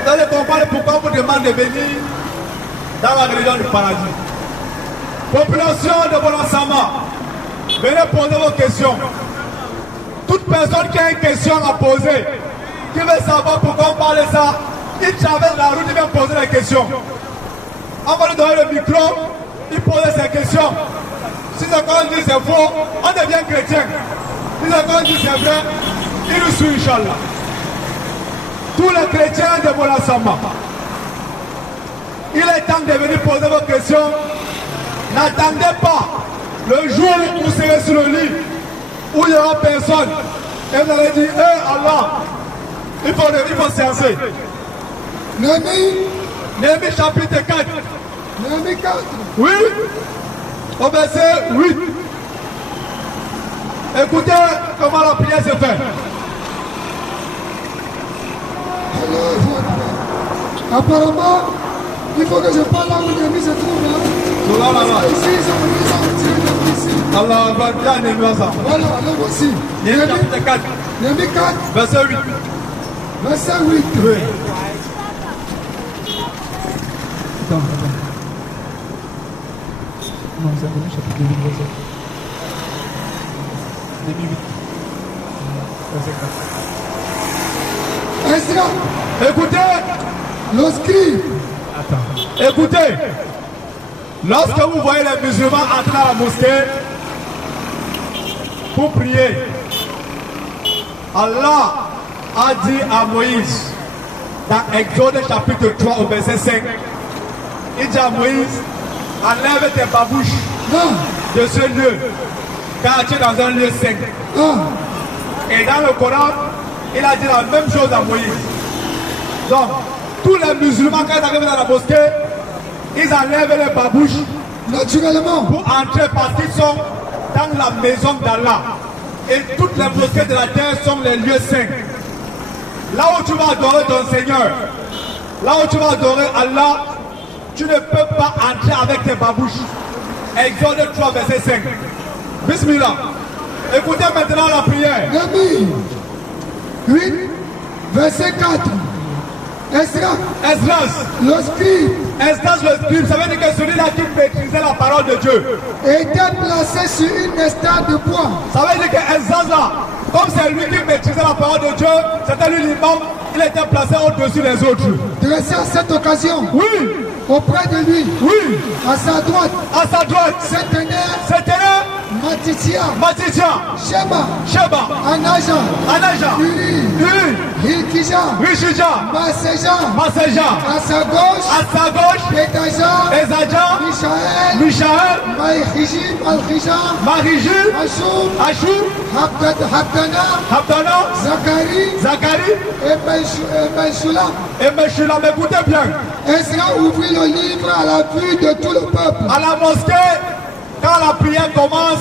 Vous allez comprendre pourquoi on vous demande de venir dans la religion du paradis. Population de Bolonsama, venez poser vos questions. Toute personne qui a une question à poser, qui veut savoir pourquoi on parle de ça, il traverse la route, il vient poser les questions. On va lui donner le micro, il pose ses questions. Si ce qu'on dit c'est faux, on devient chrétien. Si ce qu'on dit c'est vrai, il nous suit, Inch'Allah. Tous les chrétiens de Bolonsama, il est temps de venir poser vos questions. N'attendez pas le jour où vous serez sur le lit, où il n'y aura personne. Et vous allez dire, Allah, il faut séancer. Néhémie Néhémie chapitre 4. Néhémie 4. Oui. Au verset 8. Écoutez comment la prière se fait. Apparemment, il faut que je parle là où Néhémie se trouve. Là. Ici, ils ont tiré de ici. Allah va bien Néhémie ensemble. Voilà, alors voici. Néhémie chapitre 4. Néhémie 4. Verset 8. Verset 8. Oui. Attends. Non, c'est Néhémie chapitre 8, verset. Néhémie 8. Verset 4. Ezra, Écoutez. le scribe. Attends. Écoutez. Lorsque vous voyez les musulmans entrer à la mosquée pour prier, Allah a dit à Moïse dans Exode chapitre 3 au verset 5, il dit à Moïse, enlève tes babouches de ce lieu, car tu es dans un lieu saint. Et dans le Coran, il a dit la même chose à Moïse. Donc, tous les musulmans, quand ils arrivent dans la mosquée, ils enlèvent les babouches naturellement pour entrer parce qu'ils sont dans la maison d'Allah. Et toutes les mosquées de la terre sont les lieux saints. Là où tu vas adorer ton Seigneur, là où tu vas adorer Allah, tu ne peux pas entrer avec tes babouches. Exode 3, verset 5. Bismillah. Écoutez maintenant la prière. Néhémie 8, verset 4. Esdras, Esdras, le scribe, Esdras le scribe, ça veut dire que celui-là qui maîtrisait la parole de Dieu était placé sur une estrade de bois. Ça veut dire que Esdras là, comme c'est lui qui maîtrisait la parole de Dieu, c'était lui l'imam, il était placé au-dessus des autres. Dressé à cette occasion, Oui, auprès de lui, oui, à sa droite, se tenait Matithia, Sheba, Anaja, Uri, Hilkija, Maseja, à sa gauche, Pedaja, Mishaël, Marijim, Ashur, Habdana, Zacharie et Meshulam. Écoutez bien. Ezra ouvrit le livre à la vue de tout le peuple. À la mosquée, quand la prière commence,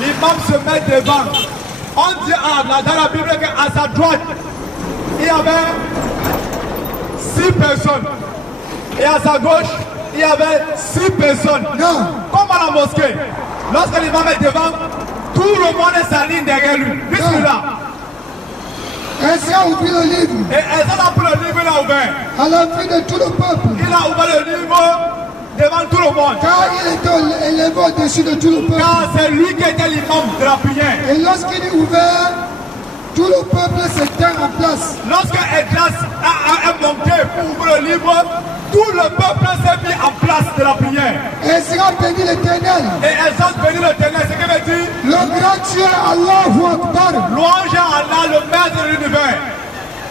l'imam se met devant. On dit dans la Bible qu'à sa droite, il y avait 6 personnes. Et à sa gauche, il y avait 6 personnes. Non. Comme à la mosquée. Lorsque l'imam est devant, tout le monde s'aligne derrière lui. Bismillah. Ezra ouvrit le livre. Et Ezra a pris le livre, il a ouvert. À la vue de tout le peuple. Il a ouvert le livre devant tout le monde. Car il était élevé au-dessus de tout le peuple. Car c'est lui qui était l'imam de la prière. Et lorsqu'il est ouvert, tout le peuple se tient en place. Lorsque Esdras a monté pour ouvrir le livre, tout le peuple s'est mis en place de la prière. Ezra bénit l'Éternel. Et Esdras bénit l'Éternel, ce qui veut dire le grand Dieu Allahu Akbar. louange à Allah, le maître de l'univers.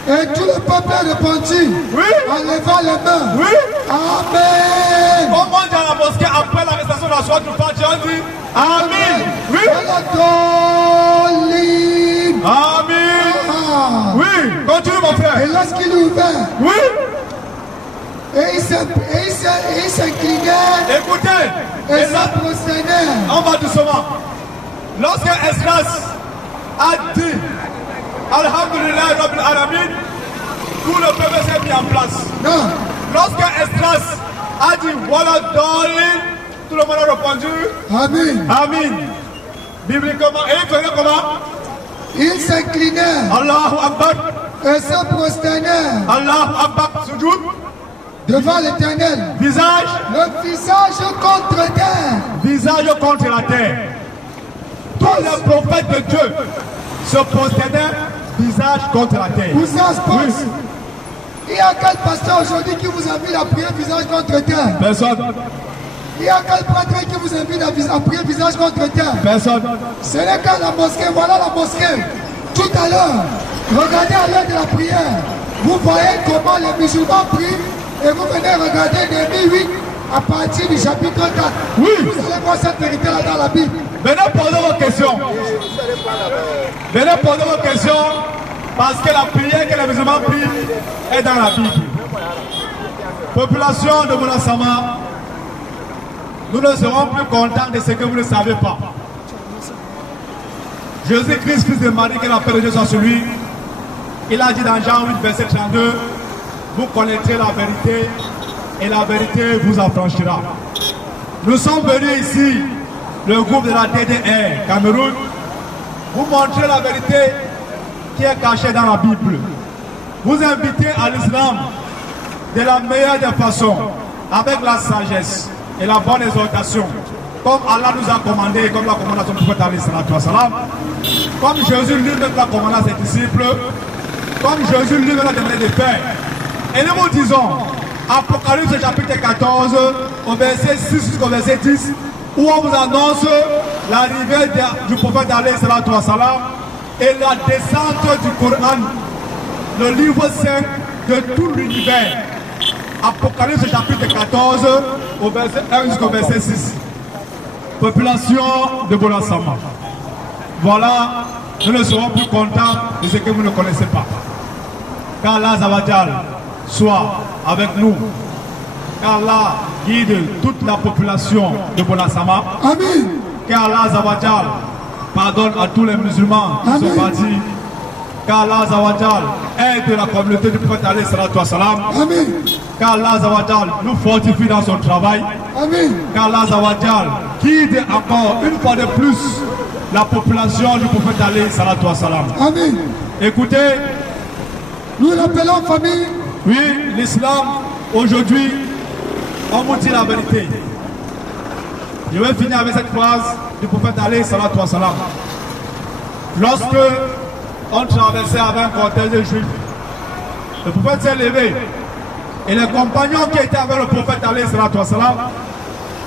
Et tout le peuple répondit Oui. en levant les mains. Oui. Amen. Comme on dit à la mosquée après la récitation de la soirée du Fatiha, on dit Amen. Oui. Amen. Oui. Continue mon frère. Et lorsqu'il est ouvert, Oui. et il s'inclinait Écoutez. et Et là, se prosternait. on va doucement. Lorsque Esdras a dit Alhamdulillah Rabbil Alamin, tout le peuple s'est mis en place. Non. Lorsque Esdras a dit voilà Dolin, tout le monde a répondu Amen. Amin. Bibliquement, et il faisait comment? Il s'inclinait Allahu Akbar, et se prosternait Allahu Akbar, Sujoud, devant l'Éternel. visage, Le visage contre terre. visage contre la terre. Tous les prophètes de Dieu se prosternaient visage contre la terre. Où ça se passe? Oui. Il y a quel pasteur aujourd'hui qui vous invite à prier visage contre terre? Personne. Il y a quel prêtre qui vous invite à prier visage contre terre? Personne. Ce n'est qu'à la mosquée. Voilà la mosquée. Tout à l'heure, regardez à l'heure de la prière. Vous voyez comment les musulmans prient et vous venez regarder Néhémie 8 à partir du chapitre 4. Oui. Vous allez voir cette vérité-là dans la Bible. Venez poser vos questions. Venez poser vos questions parce que la prière que les musulmans prient est dans la Bible. Population de Bonassama, nous ne serons plus contents de ce que vous ne savez pas. Jésus-Christ, fils de Marie, que la paix de Dieu soit sur lui, il a dit dans Jean 8, verset 32, vous connaîtrez la vérité et la vérité vous affranchira. Nous sommes venus ici, le groupe de la DDR Cameroun, vous montrer la vérité qui est cachée dans la Bible. Vous inviter à l'islam de la meilleure des façons, avec la sagesse et la bonne exhortation, comme Allah nous a commandé, comme l'a commandé à son prophète alayhi salatu wa salam, comme Jésus lui-même l'a commandé à ses disciples, comme Jésus lui-même l'a demandé de faire. Et nous vous disons, Apocalypse chapitre 14, au verset 6 jusqu'au verset 10, où on vous annonce l'arrivée du prophète alayhi salatu wa salam et la descente du Coran, le livre 5 de tout l'univers. Apocalypse chapitre 14, au verset 1 jusqu'au verset 6. Population de Bonassama. Voilà, nous ne serons plus contents de ce que vous ne connaissez pas. Qu'Allah Zawajal soit avec nous. Qu'Allah guide toute la population de Bonassama. Amen. Qu'Allah Zawajal pardonne à tous les musulmans qui sont partis. Qu'Allah Zawajal aide la communauté du prophète alayhi salatu wa salam. Amen. Qu'Allah Zawajal nous fortifie dans son travail. Amen. Qu'Allah Zawajal guide encore une fois de plus la population du prophète alayhi salatu wa salam. Amen. Écoutez, nous l'appelons famille. oui, l'islam, aujourd'hui, on vous dit la vérité. Je vais finir avec cette phrase du prophète alayhi salatu wa salam. Lorsque on traversait avec un cortège de juifs, le prophète s'est levé et les compagnons qui étaient avec le prophète alayhi salatu wa salam,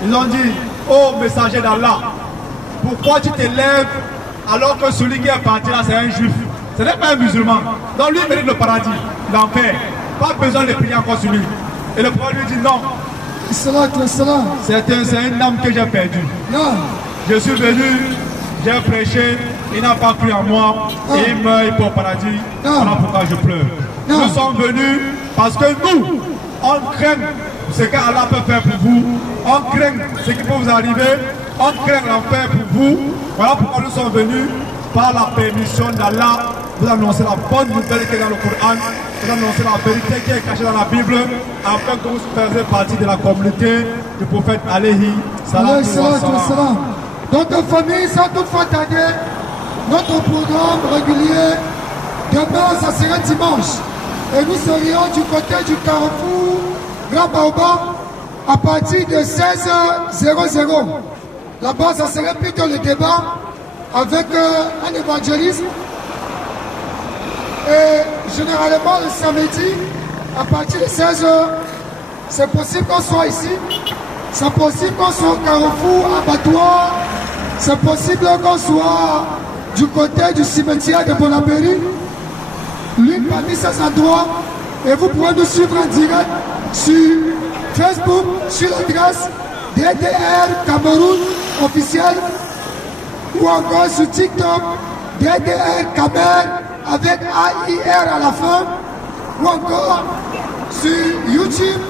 ils ont dit: ô messager d'Allah, pourquoi tu te lèves alors que celui qui est parti là c'est un juif? Ce n'est pas un musulman. Donc lui il mérite le paradis, l'enfer. Pas besoin de prier encore sur lui. Et le prophète lui dit: non, c'est un homme que j'ai perdu. Non. Je suis venu, j'ai prêché, il n'a pas cru en moi, et il meurt, il peut au paradis. Voilà pourquoi je pleure. Nous sommes venus parce que nous, on craint ce qu'Allah peut faire pour vous, on craint ce qui peut vous arriver, on craint l'enfer pour vous. Voilà pourquoi nous sommes venus, par la permission d'Allah, vous annoncer la bonne nouvelle qui est dans le Coran, vous annoncer la vérité qui est cachée dans la Bible, afin que vous fassiez partie de la communauté du prophète alayhi salatu wa salam. Notre famille, sans toutefois tarder, notre programme régulier, demain ça serait dimanche. Et nous serions du côté du carrefour Grand Baobab à partir de 16h00. Là-bas, ça serait plutôt le débat avec un évangéliste. Et généralement, le samedi, à partir de 16h, c'est possible qu'on soit ici. C'est possible qu'on soit au carrefour, abattoir. C'est possible qu'on soit du côté du cimetière de Bonapéry. L'une parmi ces endroits. Et vous pouvez nous suivre en direct sur Facebook, sur l'adresse DDR Cameroun officiel, ou encore sur TikTok, DDR Camer avec AIR à la fin, ou encore sur YouTube,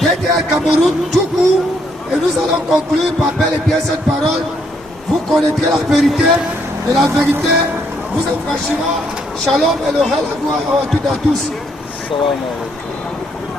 DDR Cameroun tout court. Et nous allons conclure par bel et bien cette parole. Vous connaîtrez la vérité, et la vérité vous affranchira. Shalom et le hal à toutes et à tous. Salam alaikum.